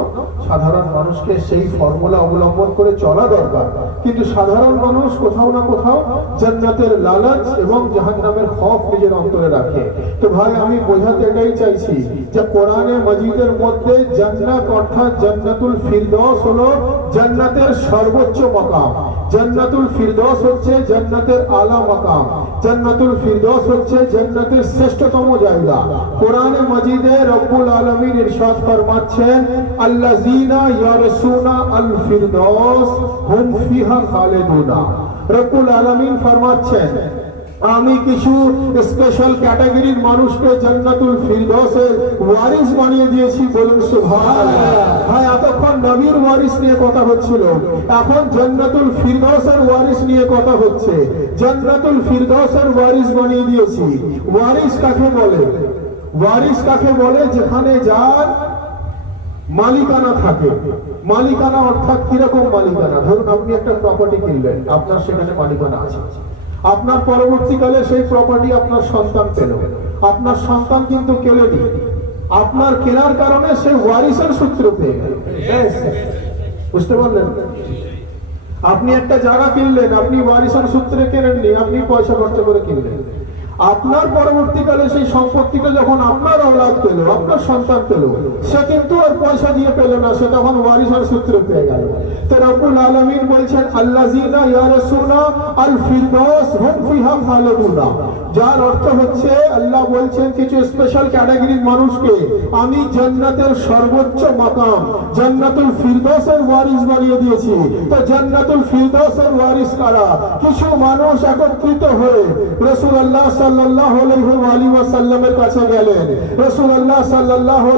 সাধারণ মানুষকে সেই ফর্মুলা অবলম্বন করে চলা দরকার। কিন্তু সাধারণ মানুষ কোথাও না কোথাও জান্নাতের লালচ এবং জাহান্নামের খৌফ নিজের অন্তরে রাখে। তো ভাই আমি বোঝাতে এটাই চাইছি যে কোরআনে মাজিদের মধ্যে জান্নাত অর্থাৎ জান্নাতুল ফিরদৌস হলো জান্নাতের সর্বোচ্চ মাকাম। জান্নাতুল ফিরদৌস হচ্ছে জান্নাতের আলা মাকাম। জান্নাতুল ফিরদৌস হচ্ছে জান্নাতের শ্রেষ্ঠতম জায়গা। কোরআনে মাজিদে রব্বুল আলামিন ইরশাদ ফরমাচ্ছেন আল্লাযীনা ইয়ারসুনা আল ফিরদৌস হুম ফিহা খালিদুনা। রব্বুল আলামিন ফরমাচ্ছেন আমি কিছু স্পেশাল ক্যাটাগরির মানুষকে জান্নাতুল ফিরদৌসের ওয়ারিস বানিয়ে দিয়েছি, বলুন সুবহানাল্লাহ। ভাই এতক্ষণ নবীর ওয়ারিস নিয়ে কথা হচ্ছিল, এখন জান্নাতুল ফিরদৌসের ওয়ারিস নিয়ে কথা হচ্ছে। জান্নাতুল ফিরদৌসের ওয়ারিস বানিয়ে দিয়েছি। ওয়ারিস কাকে বলে? ওয়ারিস কাকে বলে? যেখানে যার মালিকানা থাকে। মালিকানা অর্থাৎ কিরকম মালিকানা? ধরুন আপনি একটা প্রপার্টি কিনলেন, আপনার সেখানে মালিকানা আছে। আপনার পরবর্তীকালে সেই প্রপার্টি আপনার সন্তান পেল। আপনার সন্তান কিন্তু কেলেনি, আপনার কেনার কারণে সে ওয়ারিসের সূত্র পেয়ে গেল। বুঝতে পারলেন? আপনি একটা জায়গা কিনলেন, আপনি ওয়ারিসের সূত্রে কেনেননি, আপনি পয়সা খরচ করে কিনলেন। আপনার পরবর্তীকালে সেই সম্পত্তিটা যখন আপনার औलाद পেল, আপনার সন্তান পেল, সে কিন্তু আর পয়সা দিয়ে পেল না, সে তখন ওয়ারিসের সূত্রে পেয়ে গেল। তো রব্বুল আলামিন বলছেন আল্লাযীনা ইয়ারসুনা আল ফিরদাউস হুম ফিহা খালিদুনা, যার অর্থ হচ্ছে আল্লাহ বলছেন কিছু স্পেশাল ক্যাটাগরির মানুষকে আমি জান্নাতের সর্বোচ্চ মাকাম জান্নাতুল ফিরদাউসের ওয়ারিস বানিয়ে দিয়েছি। তো জান্নাতুল ফিরদাউসের ওয়ারিস কারা? কিছু মানুষ একত্রিত হয়ে রাসূলুল্লাহ সাল্লাল্লাহু আলাইহি ওয়াসাল্লামের কাছে গেলেন। রাসূলুল্লাহ সাল্লাল্লাহু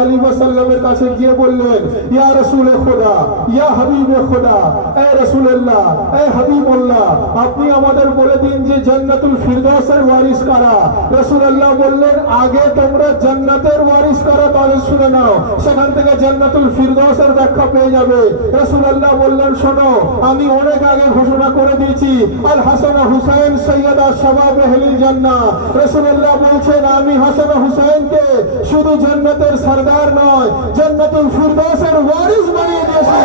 আলাইহি ওয়াসাল্লামের কাছে গিয়ে বললেন, ইয়া রাসূলে খোদা, ইয়া হাবিবে খোদা, এ রাসূলুল্লাহ, এ হাবিবুল্লাহ, আপনি আমাদের বলে দিন যে জান্নাতুল ফিরদাউসের ওয়ারিস কারা? রাসূলুল্লাহ বললেন, আগে তোমরা জান্নাতের ওয়ারিস কারা তাহলে শুনে নাও, সেখান থেকে জান্নাতুল ফিরদাউসের ব্যাখ্যা পেয়ে যাবে। রাসূলুল্লাহ বললেন, শোনো, আমি অনেক আগে ঘোষণা করে দিয়েছি আল হাসান হুসাইন সৈয়দা শাবাব আহলিল জান্নাহ। রাসূলুল্লাহ বলছেন, আমি হাসান হুসাইনকে শুধু জান্নাতের সরদার নয়, জান্নাতুল ফিরদাউসের ওয়ারিস বানিয়ে দিয়েছি।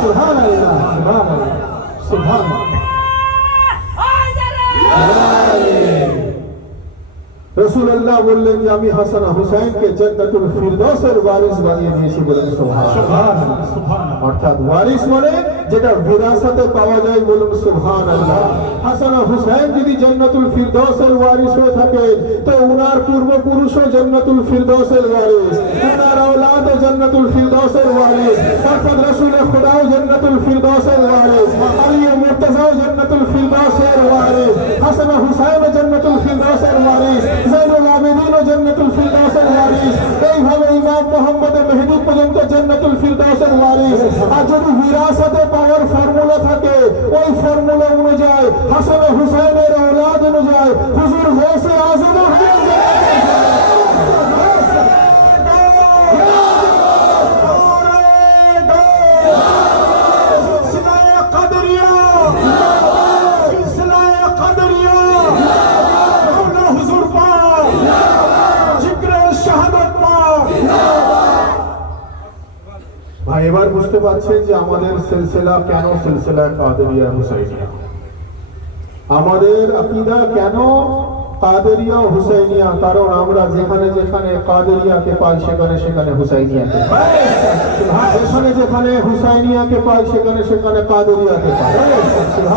সুবহানাল্লাহ, সুবহানাল্লাহ, সুবহানাল্লাহ। রাসূলুল্লাহ বললেন যে আমি হাসান হুসাইনকে জান্নাতুল ফিরদাউসের ওয়ারিস বানিয়ে দিয়েছি, বলেন সুবহানাল্লাহ, সুবহানাল্লাহ। অর্থাৎ ওয়ারিস মানে যেটা বিরাসতে পাওয়া যায়, বলুন সুবহানাল্লাহ। হাসান হুসাইন যদি জান্নাতুল ফিরদাউসের ওয়ারিস হয়ে থাকে তো উনার পূর্বপুরুষও জান্নাতুল ফিরদাউসের ওয়ারিস, উনার औलाद জান্নাতুল ফিরদাউসের ওয়ারিস, অর্থাৎ রাসূলে খোদাও জান্নাতুল ফিরদাউসের ওয়ারিস, আলী মুর্তজাও জান্নাতুল ফিরদাউসের ওয়ারিস, হাসান হুসাইন জান্নাতুল ফিরদাউসের ওয়ারিস, জাইনুল আবেদিন জান্নাতুল ফিরদাউসের ওয়ারিস, এইভাবে ইমাম মুহাম্মদ মেহেদী পর্যন্ত জান্নাতুল ফিরদাউসের ওয়ারিস। আর যদি বিরাসতে পাওয়ার ফর্মুলা থাকে, ওই ফর্মুলা অনুযায়ী হাসান হুসাইনের औलाद অনুযায়ী হুজুর গৌসে আযম ভাই, এবার বুঝতে পারছেন যে আমাদের সিলসিলা কেন সিলসিলা কাদেরিয়া হুসাইনিয়া, আমাদের আকীদা কেন কাদেরিয়া হুসাইনিয়া, কারণ আমরা যেখানে যেখানে কাদেরিয়াকে পাই সেখানে সেখানে হুসাইনিয়াকে পাই, যেখানে যেখানে হুসাইনিয়াকে পাই সেখানে সেখানে কাদেরিয়াকে পাই,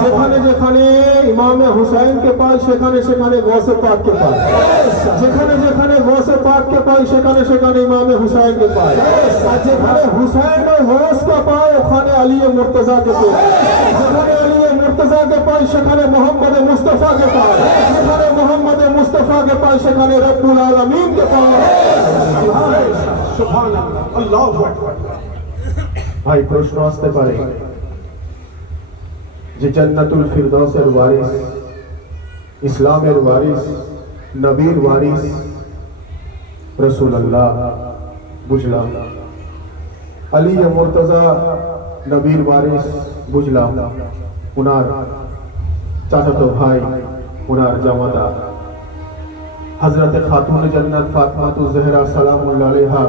যেখানে যেখানে ইমামে হুসাইনকে পাই সেখানে সেখানে গৌসে পাককে পাই, যেখানে যেখানে গৌসে পাককে পাই সেখানে সেখানে ইমামে হুসাইনকে পাই, আর যেখানে হুসাইন ও গৌসকে পাই ওখানে আলী মুর্তজাকে পাই, যেখানে আলী মুর্তজাকে পাই সেখানে মোহাম্মদ মুস্তাফাকে পাই, যেখানে মোহাম্মদ মুস্তাফাকে পাই সেখানে রব্বুল আলামিনকে পাই। সুবহানাল্লাহ, আল্লাহু আকবার। ভাই, প্রশ্ন আসতে পারে যে জান্নাতুল ফিরদাউসের ওয়ারিস, ইসলামের ওয়ারিস, নবীর ওয়ারিস রাসূলুল্লাহ, বুঝলাম। আলী মুর্তজা নবীর ওয়ারিস, বুঝলাম। উনার চাচাতো ভাই, উনার জামাতা হযরতে খাতুন জান্নাত ফাতিমাতুজ জহরা সালামুল্লাহ আলাইহা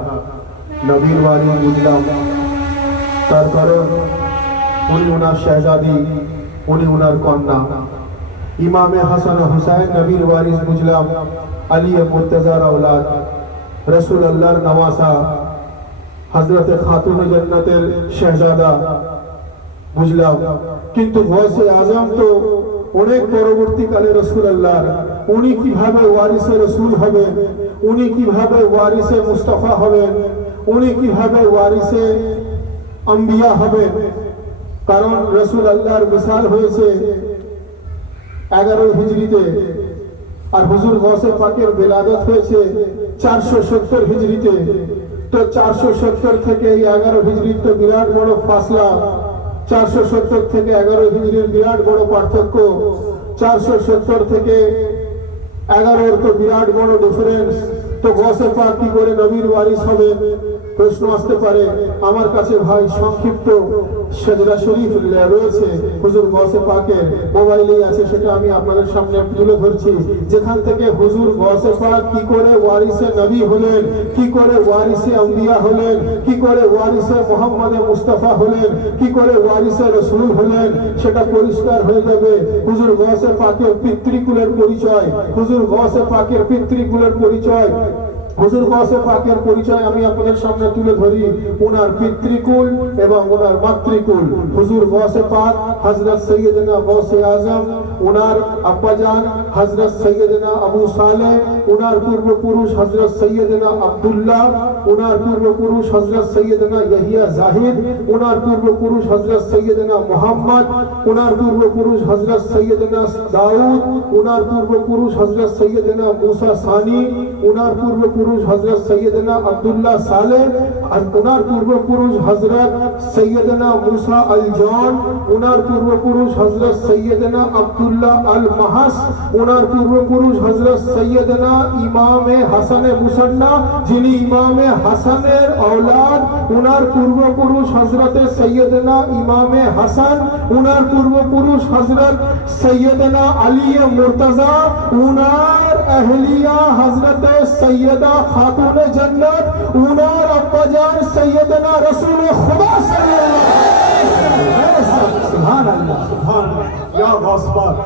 নবীর ওয়ারিস, বুঝলাম। তার কারণ উনি উনার শাহজাদি, উনি উনার কন্যা। ইমামে হাসান হুসাইন নবীর ওয়ারিস, বুঝলাম। আলী মুর্তজার औलाद, রাসূলুল্লাহর নওয়াসা, হযরতে খাতুন জান্নাতের শাহজাদা, বুঝলাম। কিন্তু গৌসে আজম তো অনেক পরবর্তীকালে রাসূলুল্লাহর, উনি কিভাবে ওয়ারিসে রাসূল হবেন, উনি কিভাবে ওয়ারিসে মুস্তাফা হবেন, উনি কিভাবে ওয়ারিসে আম্বিয়া হবেন? কারণ রাসূলুল্লাহর বিসাল হয়েছে 11 হিজরিতে, আর হুজুর গৌসে পাকের বেলাদত হয়েছে 470 হিজরিতে। তো 470 থেকে 11 হিজরির তো বিরাট বড় ফাসলা, 470 থেকে 11 হিজরির বিরাট বড় পার্থক্য, 470 থেকে 11 তো বিরাট বড় ডিফারেন্স। তো গৌসে পাক কি করে নবীর ওয়ারিস হবেন? প্রশ্ন আসতে পারে আমার কাছে ভাই সংক্ষিপ্ত সেজদা শরীফ রয়েছে হুজুর গৌসে পাকের মোবাইলেই আছে, সেটা আমি আপনাদের সামনে তুলে ধরছি, যেখান থেকে হুজুর গৌসে পাক কি করে ওয়ারিসে নবী হলেন, কি করে ওয়ারিসে আম্বিয়া হলেন, কি করে ওয়ারিসে মুহাম্মদ মুস্তাফা হলেন, কি করে ওয়ারিসে রাসূল হলেন, সেটা পরিষ্কার হয়ে যাবে। হুজুর গৌসে পাকের পিতৃকুলের পরিচয়, হুজুর গৌসে পাকের পিতৃকুলের পরিচয়, হুজুর গৌসে পাকের পরিচয় আমি আপনাদের সামনে তুলে ধরি। ওনার পিতৃকুল এবং ওনার মাতৃকুল। হুজুর গৌসে পাক হযরত সৈয়দনা গৌসে আজম, ওনার আব্বাজান হযরত সৈয়দনা আবু সালেহ, ওনার পূর্বপুরুষ হযরত সৈয়দনা আব্দুল্লাহ, ওনার পূর্বপুরুষ হযরত সৈয়দনা ইয়াহিয়া জাহিদ, ওনার পূর্বপুরুষ হযরত সৈয়দনা মুহাম্মদ, ওনার পূর্বপুরুষ হযরত সৈয়দনা দাউদ, ওনার পূর্বপুরুষ হযরত সৈয়দনা মুসা সানি, ওনার পূর্বপুরুষ হযরত সৈয়দনা আব্দুল্লাহ সালেহ, আর ওনার পূর্বপুরুষ হযরত সৈয়দনা মুসা আল জন, ওনার পূর্বপুরুষ হযরত সৈয়দনা আব্দুল্লাহ আল মাহাস, ওনার পূর্বপুরুষ হযরত সৈয়দনা ইমামে হাসানে মুসান্না, যিনি ইমামে হাসানের औलाद, ওনার পূর্বপুরুষ হযরত সৈয়দনা ইমামে হাসান, ওনার পূর্বপুরুষ হযরত সৈয়দনা আলী মুর্তজা, ওনার আহলিয়া হযরত সৈয়দা খাতুনে জান্নাত, ওনার আব্বাজান সৈয়দনা রাসূল খুদা সাল্লাল্লাহু আলাইহি ওয়াসাল্লাম। সুবহানাল্লাহ, সুবহানাল্লাহ, ইয়া গৌস পাক।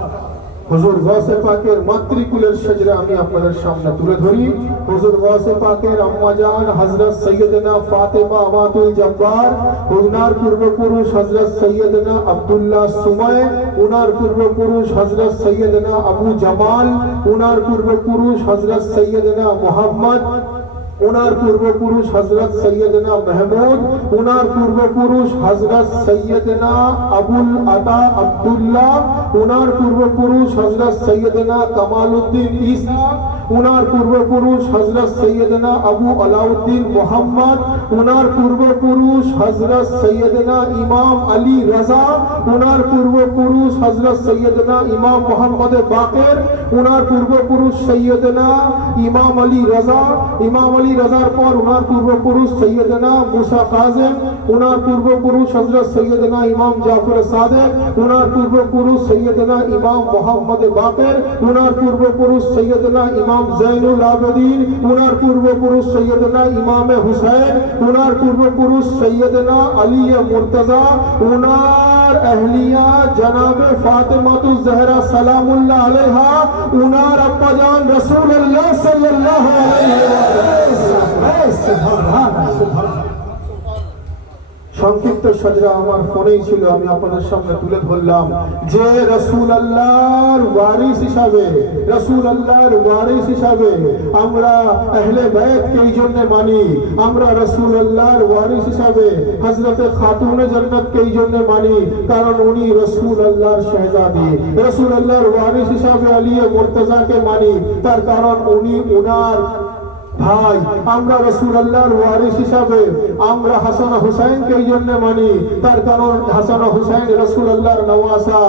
হুজুর গৌসে পাকের মাতৃকুলের সেজদা আমি আপনাদের সামনে তুলে ধরি। হুজুর গৌসে পাকের আম্মাজান হযরত সৈয়দনা ফাতেমা আমাতুল জব্বার, ওনার পূর্বপুরুষ হযরত সৈয়দনা আব্দুল্লাহ সুমায়, ওনার পূর্বপুরুষ হযরত সৈয়দনা আবু জামাল, ওনার পূর্বপুরুষ হযরত সৈয়দনা মুহাম্মদ, ওনার পূর্বপুরুষ হযরত সৈয়দনা মাহমুদ, ওনার পূর্বপুরুষ হযরত সৈয়দনা আবুল আতা আব্দুল্লাহ, ওনার পূর্বপুরুষ হযরত সৈয়দনা কামালউদ্দিন ঈসা, ওনার পূর্বপুরুষ হযরত সৈয়দনা আবু আলাউদ্দিন মুহাম্মদ, ওনার পূর্বপুরুষ হযরত সৈয়দনা ইমাম আলী রাজা, ওনার পূর্বপুরুষ হযরত সৈয়দনা ইমাম মুহাম্মদ বাকের, ওনার পূর্বপুরুষ সৈয়দনা ইমাম আলী রাজা, ইমাম আলী রাজার পর ওনার পূর্বপুরুষ সৈয়দনা মুসা কাজিম, ওনার পূর্বপুরুষ হযরত সৈয়দনা ইমাম জাফর সাদেক, ওনার পূর্বপুরুষ সৈয়দনা ইমাম মুহাম্মদ বাকের, ওনার পূর্বপুরুষ সৈয়দনা ইমাম জৈনুল আবেদিন, ওনার পূর্বপুরুষ সৈয়দনা ইমামে হুসাইন, ওনার পূর্বপুরুষ সৈয়দনা আলী মুর্তজা, ওনার আহলিয়া জনাবে ফাতেমাতুজ জহরা সালামুল্লাহ আলাইহা, ওনার আব্বাজান রাসূলুল্লাহ সাল্লাল্লাহু আলাইহি ওয়াসাল্লাম। সংক্ষিপ্ত সজরা আমার ফোনেই ছিল, আমি আপনাদের সামনে তুলে ধরলাম যে রাসূলুল্লাহর ওয়ারিস হিসাবে, রাসূলুল্লাহর ওয়ারিস হিসাবে আমরা আহলে বাইতকে এই জন্য মানি, আমরা রাসূলুল্লাহর ওয়ারিস হিসাবে হযরত খাতুনে জান্নাতকে এই জন্য মানি কারণ উনি রাসূলুল্লাহর শাহজাদি, রাসূলুল্লাহর ওয়ারিস হিসাবে আলী মুর্তজাকে মানি তার কারণ উনি ওনার ভাই। আমরা রাসূলুল্লাহর ওয়ারিস হিসাবে আমরা হাসান হুসাইনকে এই জন্য মানি তার কারণ হাসান হুসাইন রাসূলুল্লাহর নওয়াসা।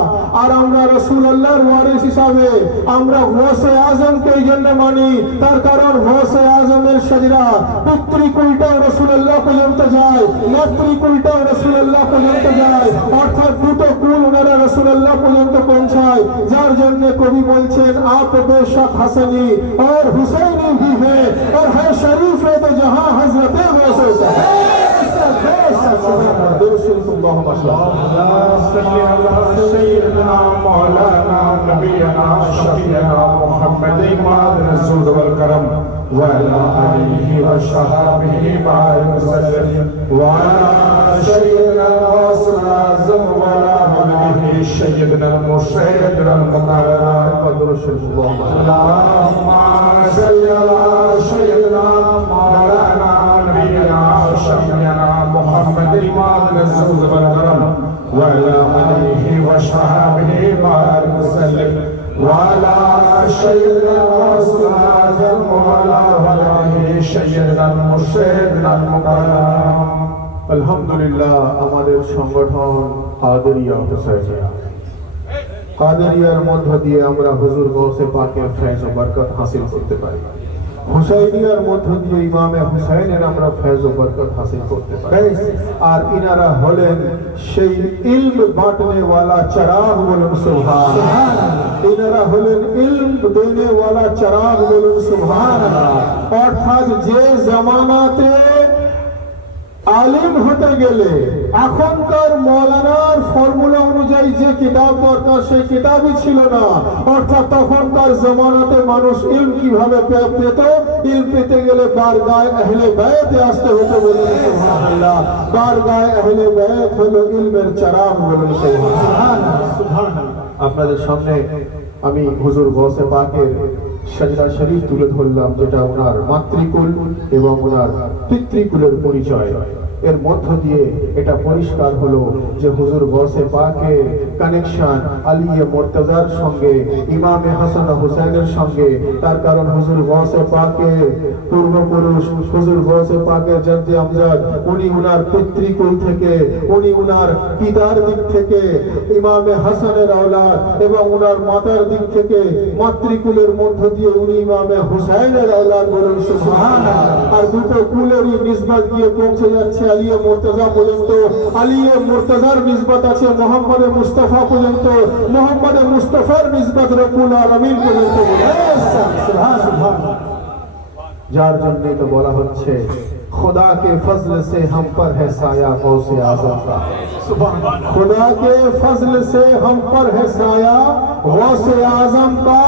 আর আমরা রাসূলুল্লাহর ওয়ারিস হিসাবে আমরা গৌসে আজমকে এই জন্য মানি তার কারণ গৌসে আজমের সেজদা পিতৃকুলটাও রাসূলুল্লাহ পর্যন্ত যায়, মাতৃকুলটাও রাসূলুল্লাহ পর্যন্ত যায়, অর্থাৎ দুটো কুল ওনারা রাসূলুল্লাহ পর্যন্ত পৌঁছায়। যার জন্য কবি বলছেন আপ বেশক হাসানি और हुसैनी भी है और है शरीफ है तो जहां हजरत गौसे से है। सैयदना मौलाना नबीना शफीना मुहम्मद इमाद रसूल वल करम व अला आलिहि व सहाबिहि बारिक वसल्लम व अला सैयदना गौसुल आज़म व अला आलिहि सैयदना मुर्शिदना मुक़र्रर अल्लाहुम्मा सल्ली अला सैयदना मौलाना नबीना शफीना मुहम्मद इमाद रसूल वल करम व अला आलिहि व सहाबिहि बारिक वसल्लम व अला सैयदना गौसुल आज़म व अला आलिहि सैयदना मुर्शिदना मुक़र्रर। আলহামদুলিল্লাহ আমাদের সংগঠন কাদেরিয়া হুসাইনিয়া, কাদেরিয়ার মধ্য দিয়ে আমরা হুজুর গৌসে পাকের ফয়েজ ও বরকত হাসিল করতে পারি। হুসাইনিয়ার মধ্য দিয়ে ইমামে হুসাইনের আমরা ফেজ ও বরকত হাসিল করতে পারি। আর ইনারা হলেন সেই ইলম বাঁটনে ওয়ালা চিরাগ, বলুন সুবহানাল্লাহ। ইনারা হলেন ইলম দেনে ওয়ালা চিরাগ, বলুন সুবহানাল্লাহ। অর্থাৎ যে জামানাতে আলিম হতে গেলে এখনকার মৌলানার ফর্মুলা অনুযায়ী যে কিতাব দরকার সেই কিতাবই ছিল না। অর্থাৎ তখনকার জমানাতে মানুষ ইলম কিভাবে পেত, ইলম পেতে গেলে বারগায়ে আহলে বাইতে আসতে হতো, বলুন সুবহানাল্লাহ। বারগায়ে আহলে বাইত হলো ইলমের চিরাগ, বলুন সুবহানাল্লাহ। আপনাদের সামনে আমি হুজুর গৌসে পাকের সাজদা শরীফ তুলে ধরলাম, যেটা ওনার মাতৃকুল এবং ওনার পিতৃকুলের পরিচয়। এর মধ্য দিয়ে এটা পরিষ্কার হলো যে হুজুর গৌসে পাকের কানেকশন আলিয়ে মুর্তজার সঙ্গে, ইমামে হাসান হুসাইনের সঙ্গে। তার কারণ হুজুর গৌসে পাকের পূর্বপুরুষ হুজুর গৌসে পাকের জাদ্দে আমজাদ, উনি উনার পিতৃকুল থেকে, উনি উনার পিতার দিক থেকে ইমামে হাসানের আওলাদ এবং উনার মাতার দিক থেকে মাতৃকুলের মধ্য দিয়ে উনি ইমামে হুসাইনের আওলাদ, বলুন সুবহানাল্লাহ। আর দুটো কুলেরই নিসবত গিয়ে পৌঁছে যাচ্ছে আলিয়ে মুর্তজা পর্যন্ত। আলিয়ে মুর্তজার নিসবত আছে মোহাম্মদে মুস্তাফা পর্যন্ত, মোহাম্মদে মুস্তাফার নিসবত রব্বুল আলামিন পর্যন্ত। সুবহানাল্লাহ। যার জন্যই তো বলা হচ্ছে खुदा के फजल से हम पर है साया गौसे आजम का। खुदा के फजल से हम पर है साया गौसे आजम का।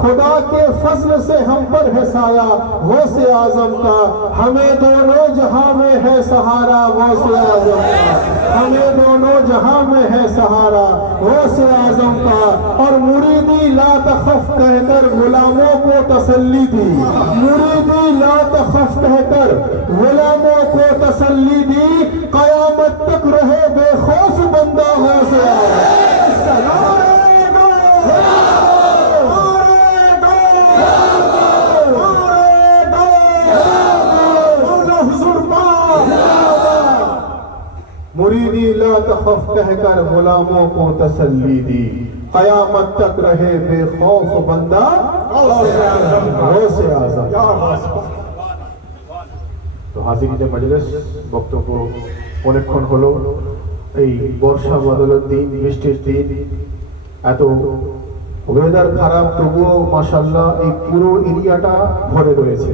खुदा के फजल से हम पर है साया गौसे आजम का। हमें दोनों जहां में है सहारा गौसे आजम का। हमें दोनों जहां में है सहारा गौसे आजम का। और मुरीदी ला तखफ कहकर गुलामों को तसल्ली दी। मुरीदी ला तखफ कहकर गुलामों को तसल्ली दी। कयामत तक रहे बेखौफ बंदा गौसे आजम। मुरीदी ला तखफ कहकर गुलामों को तसल्ली दी। कयामत तक रहे बेखौफ बंदा गौसे आजम। তো হাজিরিনে মজলিস, বক্তব্য অনেকক্ষণ হলো। এই বর্ষা বদলের দিন, বৃষ্টির দিন, এত ওয়েদার খারাপ, তবুও মাশাআল্লাহ এই পুরো এরিয়াটা ভরে রয়েছে।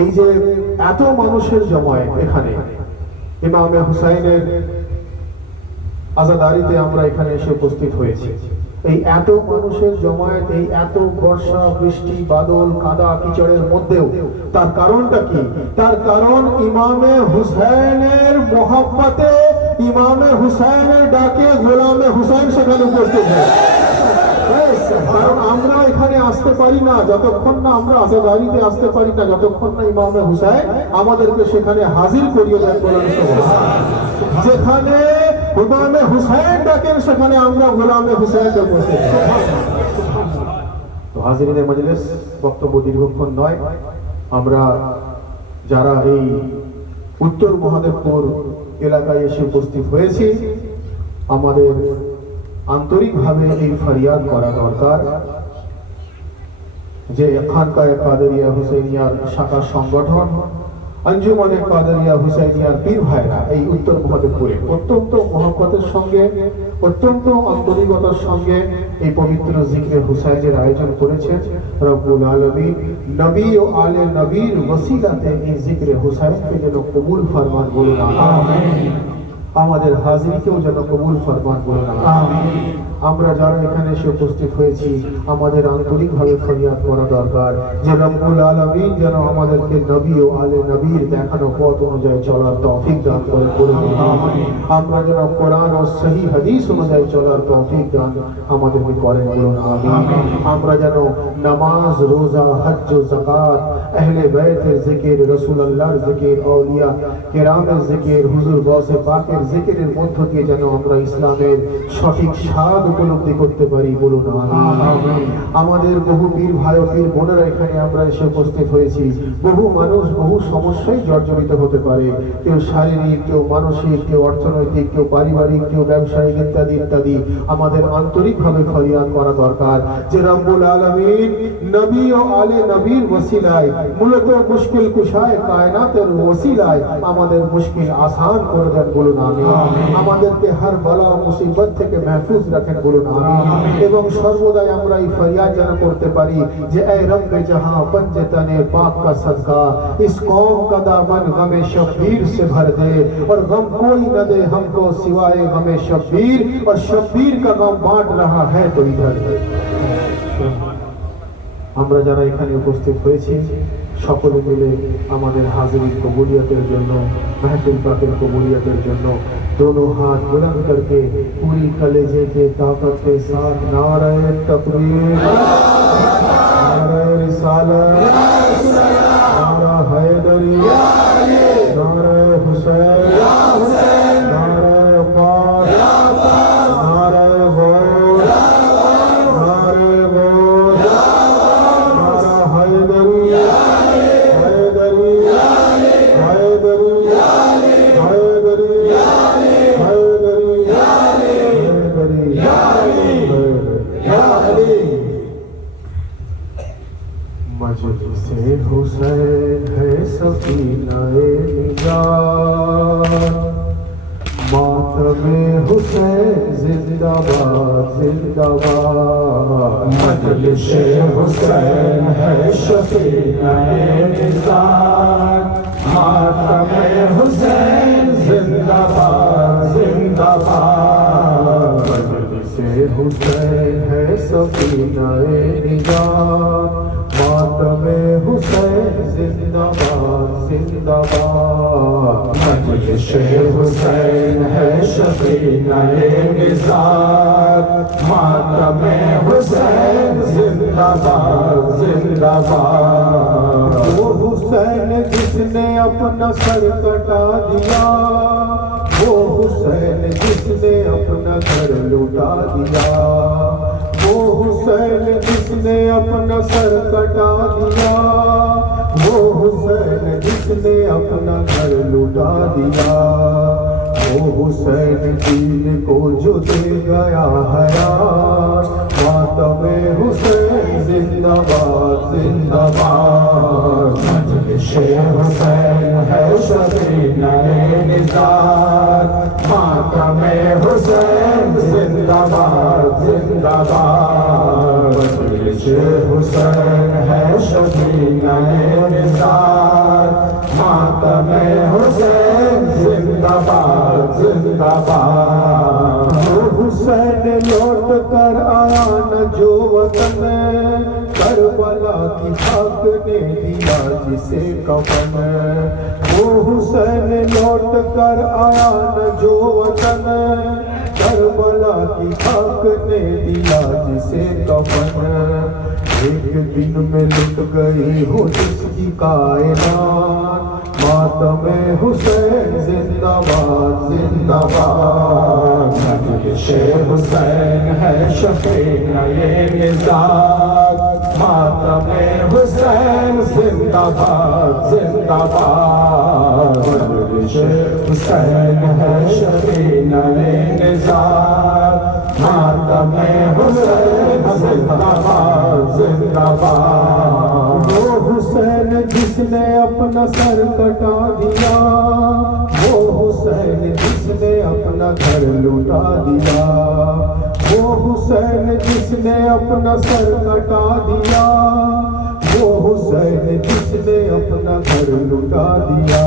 এই যে এত মানুষের জমায়েত এখানে, ইমামে হুসাইনের আজাদারিতে আমরা এখানে এসে উপস্থিত হয়েছি। এই এত মানুষের জমায়েত, এই এত বর্ষা বৃষ্টি বাদল কাদা কিচড়ের মধ্যেও তার কারণটা কি? তার কারণ ইমামে হুসাইনের মোহাব্বতে, ইমামে হুসাইনের ডাকে গোলামে হুসাইন সেখানে উপস্থিত হয়। কারণ আমরা এখানে আসতে পারি না যতক্ষণ না, আমরা আজাদারিতে আসতে পারি না যতক্ষণ না ইমামে হুসাইন আমাদেরকে সেখানে হাজির করিয়ে দেন। যেখানে ইমামে হুসাইন ডাকেন সেখানে আমরা গোলামে হুসাইনকে উপস্থিত। তো হাজিরিনে মজলিস, বক্তব্য দীর্ঘক্ষণ নয়। আমরা যারা এই উত্তর মহাদেবপুর এলাকায় এসে উপস্থিত হয়েছি, আমাদের আন্তরিকভাবে এই ফরিয়াদ করা দরকার যে খানকায়ে কাদেরিয়া হুসাইনিয়ার শাখা সংগঠন अंजुमने कादरिया हुसैनियार पीर भाईरा এই উত্তর মহাদেবপুরে অত্যন্ত মহব্বতের সঙ্গে অত্যন্ত আন্তরিকতার সঙ্গে এই পবিত্র জিকরে হুসাইনের আয়োজন করেছেন রব্বুল আলামিন। নবী ও আলে নবীর ওসিলাতে এই জিকরে হুসাইনকে যেন কবুল ফরমান বলুন আমিন। আমাদের হাজিরিকেও যেন কবুল ফরমান বলুন আমিন। আমরা যারা এখানে এসে উপস্থিত হয়েছি আমাদের আন্তরিকভাবে ফরিয়াদ করা দরকার যে রব্বুল আলামিন যেন আমাদেরকে নবী ও আলে নবীর দেখানো পথ অনুযায়ী চলার তৌফিক দান করে বলুন আমিন। আমরা যেন কোরআন ও সহি হাদিস অনুযায়ী চলার তৌফিক দান আমাদেরকে করেন বলুন আমিন। আমরা যেন নামাজ, রোজা, হজ ও যাকাত, আহলে বাইতের জিকির, রাসূলুল্লাহর জিকির, আউলিয়া কেরামের জিকির, হুজুর গাউসে পাকের জিকিরের মধ্য দিয়ে যেন আমরা ইসলামের সঠিক স্বাদ উপলব্ধি করতে পারি, বলুন আমিন। আমাদের বহু বীর ভাই ও বীর বোনেরা এখানে আমরা এসে উপস্থিত হয়েছি। বহু মানুষ বহু সমস্যায় জর্জরিত হতে পারে, কেউ শারীরিক, কেউ মানসিক, কেউ অর্থনৈতিক, কেউ পারিবারিক, কেউ ব্যবসায়িক ইত্যাদি ইত্যাদি। আমাদের আন্তরিকভাবে ফরিয়াদ করা দরকার যে রব্বুল আলামিন নবী ও আলে নবীর ওসিলায়, মূলত মুশকিল কুশায় কায়নাতের ওসিলায় আমাদের মুশকিল আসান করে দেন, বলুন আমিন। আমাদেরকে হর বালা ও মুসিবত থেকে महफूज রাখেন, বলুন আমিন। এবং সর্বদাই আমরা এই ফরিয়াদ যেন করতে পারি যে এ রব্বে জাহাं पंजे तने पाक का सदका इस कौम का दामन गमे शब्बीर से भर दे और गम कोई न दे हमको सिवाय गमे शब्बीर, और शब्बीर का गम बांट रहा है तो इधर। আমরা যারা এখানে উপস্থিত হয়েছি সকলে মিলে আমাদের হাজিরির কবুলিয়তের জন্য, महफिल पाकेर कबूलियतेर जन्नो दोनों हाथ बुलंद करके पूरी कलेजे के ताकत के साथ नारे तकबीर, नारे रिसालत, नारा हैदरी, नारे हुसैन, नारे अब्बास, नारे गौस, नारे गौस, नारा हैदरी, हैदरी, हैदरी, मजलिसे हुसैन है सफीनाए निजात, मातमे हुसैन जिंदाबाद जिंदाबाद। मजलिसे हुसैन है सफीनाए निजात, मातमे हुसैन जिंदाबाद जिंदाबाद। मजलिसे हुसैन है सफीनाए निजात, मातमे हुसैन जिंदाबाद जिंदाबाद। मजलिसे हुसैन है सफीनाए निजात, मातमे हुसैन जिंदाबाद जिंदाबाद। वो हुसैन जिसने अपना सर कटा दिया, वो हुसैन जिसने अपना घर लुटा दिया, वो हुसैन जिसने अपना सर कटा दिया, वो हुसैन जिसने अपना घर लुटा दिया। वो हुसैन दीन को जो दे गया हयात, मातमे हुसैन जिंदाबाद जिंदाबाद। मजलिसे हुसैन है सफीनाए निजात, मातमे हुसैन जिंदाबाद जिंदाबाद। मजलिसे हुसैन है सफीनाए निजात, मातमे हुसैन जिंदाबाद जिंदाबाद। वो हुसैन लौट कर आया न जो वतन, करबला की खाक ने दिया जिसे कफन। वो हुसैन लौट कर आया न जो वतन, करबला की खाक ने दिया जिसे कफन। एक दिन में लुट गई हो जिसकी कायनात, मातमे हुसैन जिंदाबाद जिंदाबाद। मजलिसे हुसैन है सफीनाए निजात, मातमे हुसैन जिंदाबाद जिंदाबाद। मजलिसे हुसैन है सफीनाए निजात, मातमे हुसैन जिंदाबाद जिंदाबाद। वो हुसैन जिसने अपना सर कटा दिया, वो हुसैन जिसने अपना घर लुटा दिया, वो हुसैन जिसने अपना सर कटा दिया, वो हुसैन जिसने अपना घर लुटा दिया।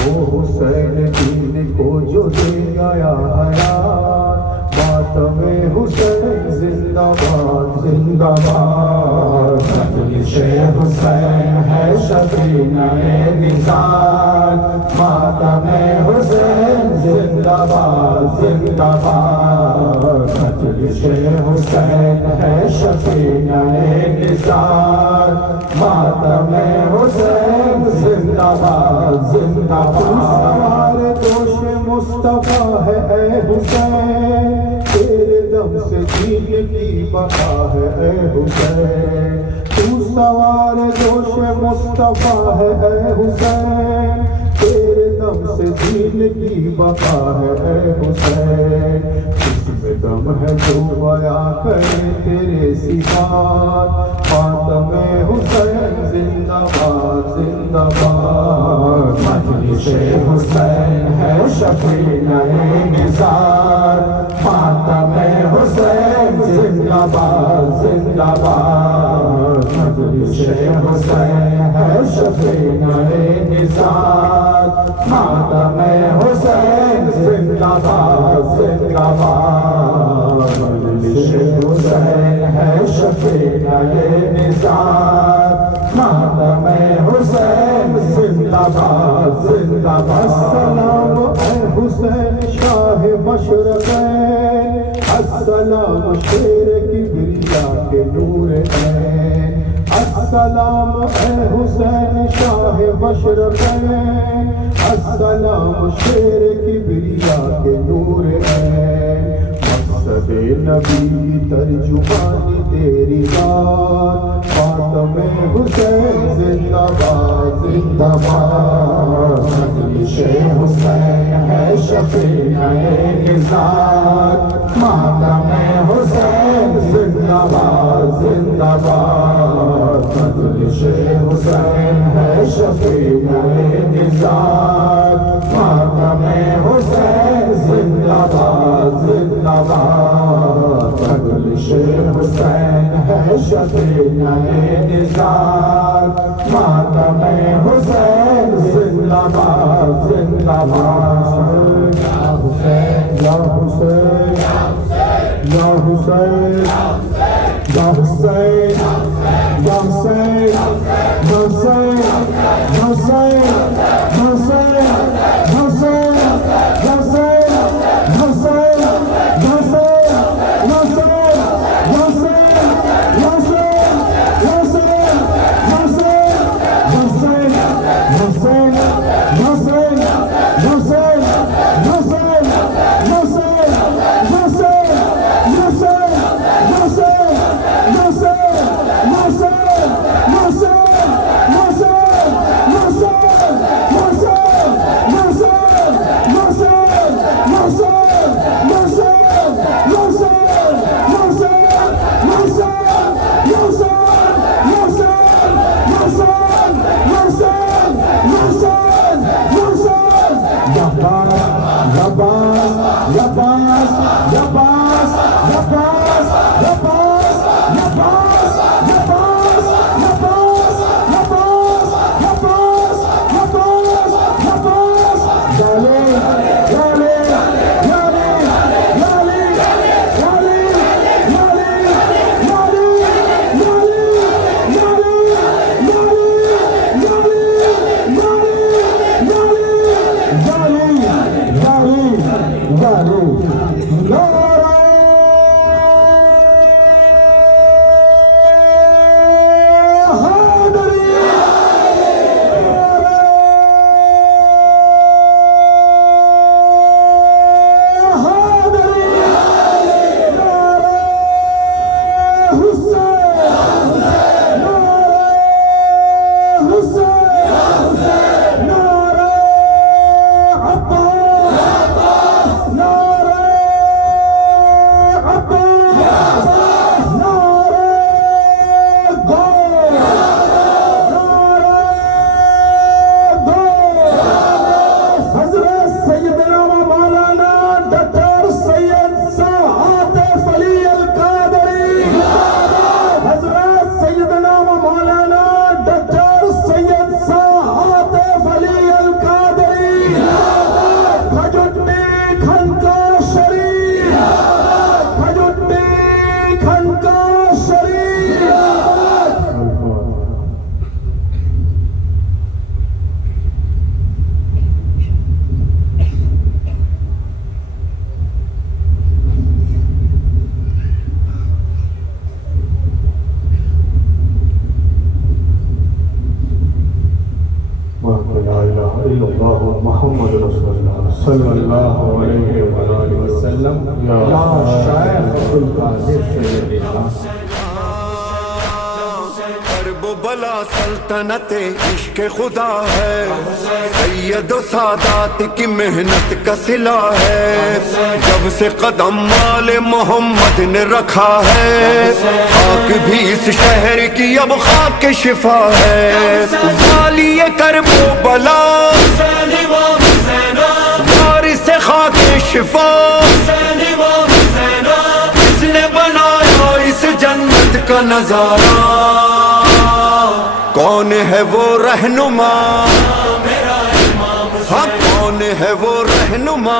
वो हुसैन दीन को जो दे गया हयात, मातमे हुसैन जिंदाबाद जिंदाबाद। मजलिसे हुसैन है सफीनाए निजात, मातमे हुसैन जिंदाबाद जिंदाबाद। मजलिसे हुसैन है सफीनाए निजात, मातमे हुसैन जिंदाबाद जिंदाबाद। दोष मुस्तफा है ए हुसैन, तेरे दम दम से दीन की बका है ए हुसैन तू सवार जोश मुस्तफा है ए हुसैन तेरे दम से दीन की बका है ए हुसैन जिसमें दम है तो बया करे तेरे सिफात फातिमा हुसैन जिंदाबाद जिंदाबाद मजलिस हुसैन है शफीना निसार फातिमा हुसैन जिंदाबाद जिंदाबाद मजलिस हुसैन है शफीना निसार फातिमा हुसैन जिंदाबाद जिंदाबाद मजलिस हुसैन है शफीना निसार फातिमा हुसैन जिंदाबाद जिंदाबाद अस्सलाम ए हुसैन शाह मशरक़ैन अस्सलाम शेर किबरिया के नूर ऐन अस्सलाम ए हुसैन शाह मशरक़ैन अस्सलाम शेर किबरिया के नूर ऐन मक़सद नबी की तर्जुमानी तेरी बात फातिमा हुसैन जिंदाबाद जिंदाबाद मजलिस हुसैन है शफीना निसार फातिमा हुसैन जिंदाबाद जिंदाबाद मजलिस हुसैन है शफीना निसार फातिमा हुसैन जिंदाबाद जिंदाबाद मजलिस हुसैन है शफीना निसार फातिमा हुसैन जिंदाबाद जिंदाबाद या हुसैन या हुसैन या हुसैन या हुसैन या हुसैन या हुसैन या हुसैन या हुसैन या हुसैन या हुसैन या हुसैन या हुसैन करबला सल्तनत इश्क खुदा है, सैयद सादात की मेहनत का सिला है। जब से कदम वाले मोहम्मद ने रखा है, खाक भी इस शहर की अब खाक शिफा है। वालिए करबला वारिस खाके शिफा, इसने बनाया इस जन्नत का नजारा। कौन है वो रहनुमा, हाँ कौन है वो रहनुमा।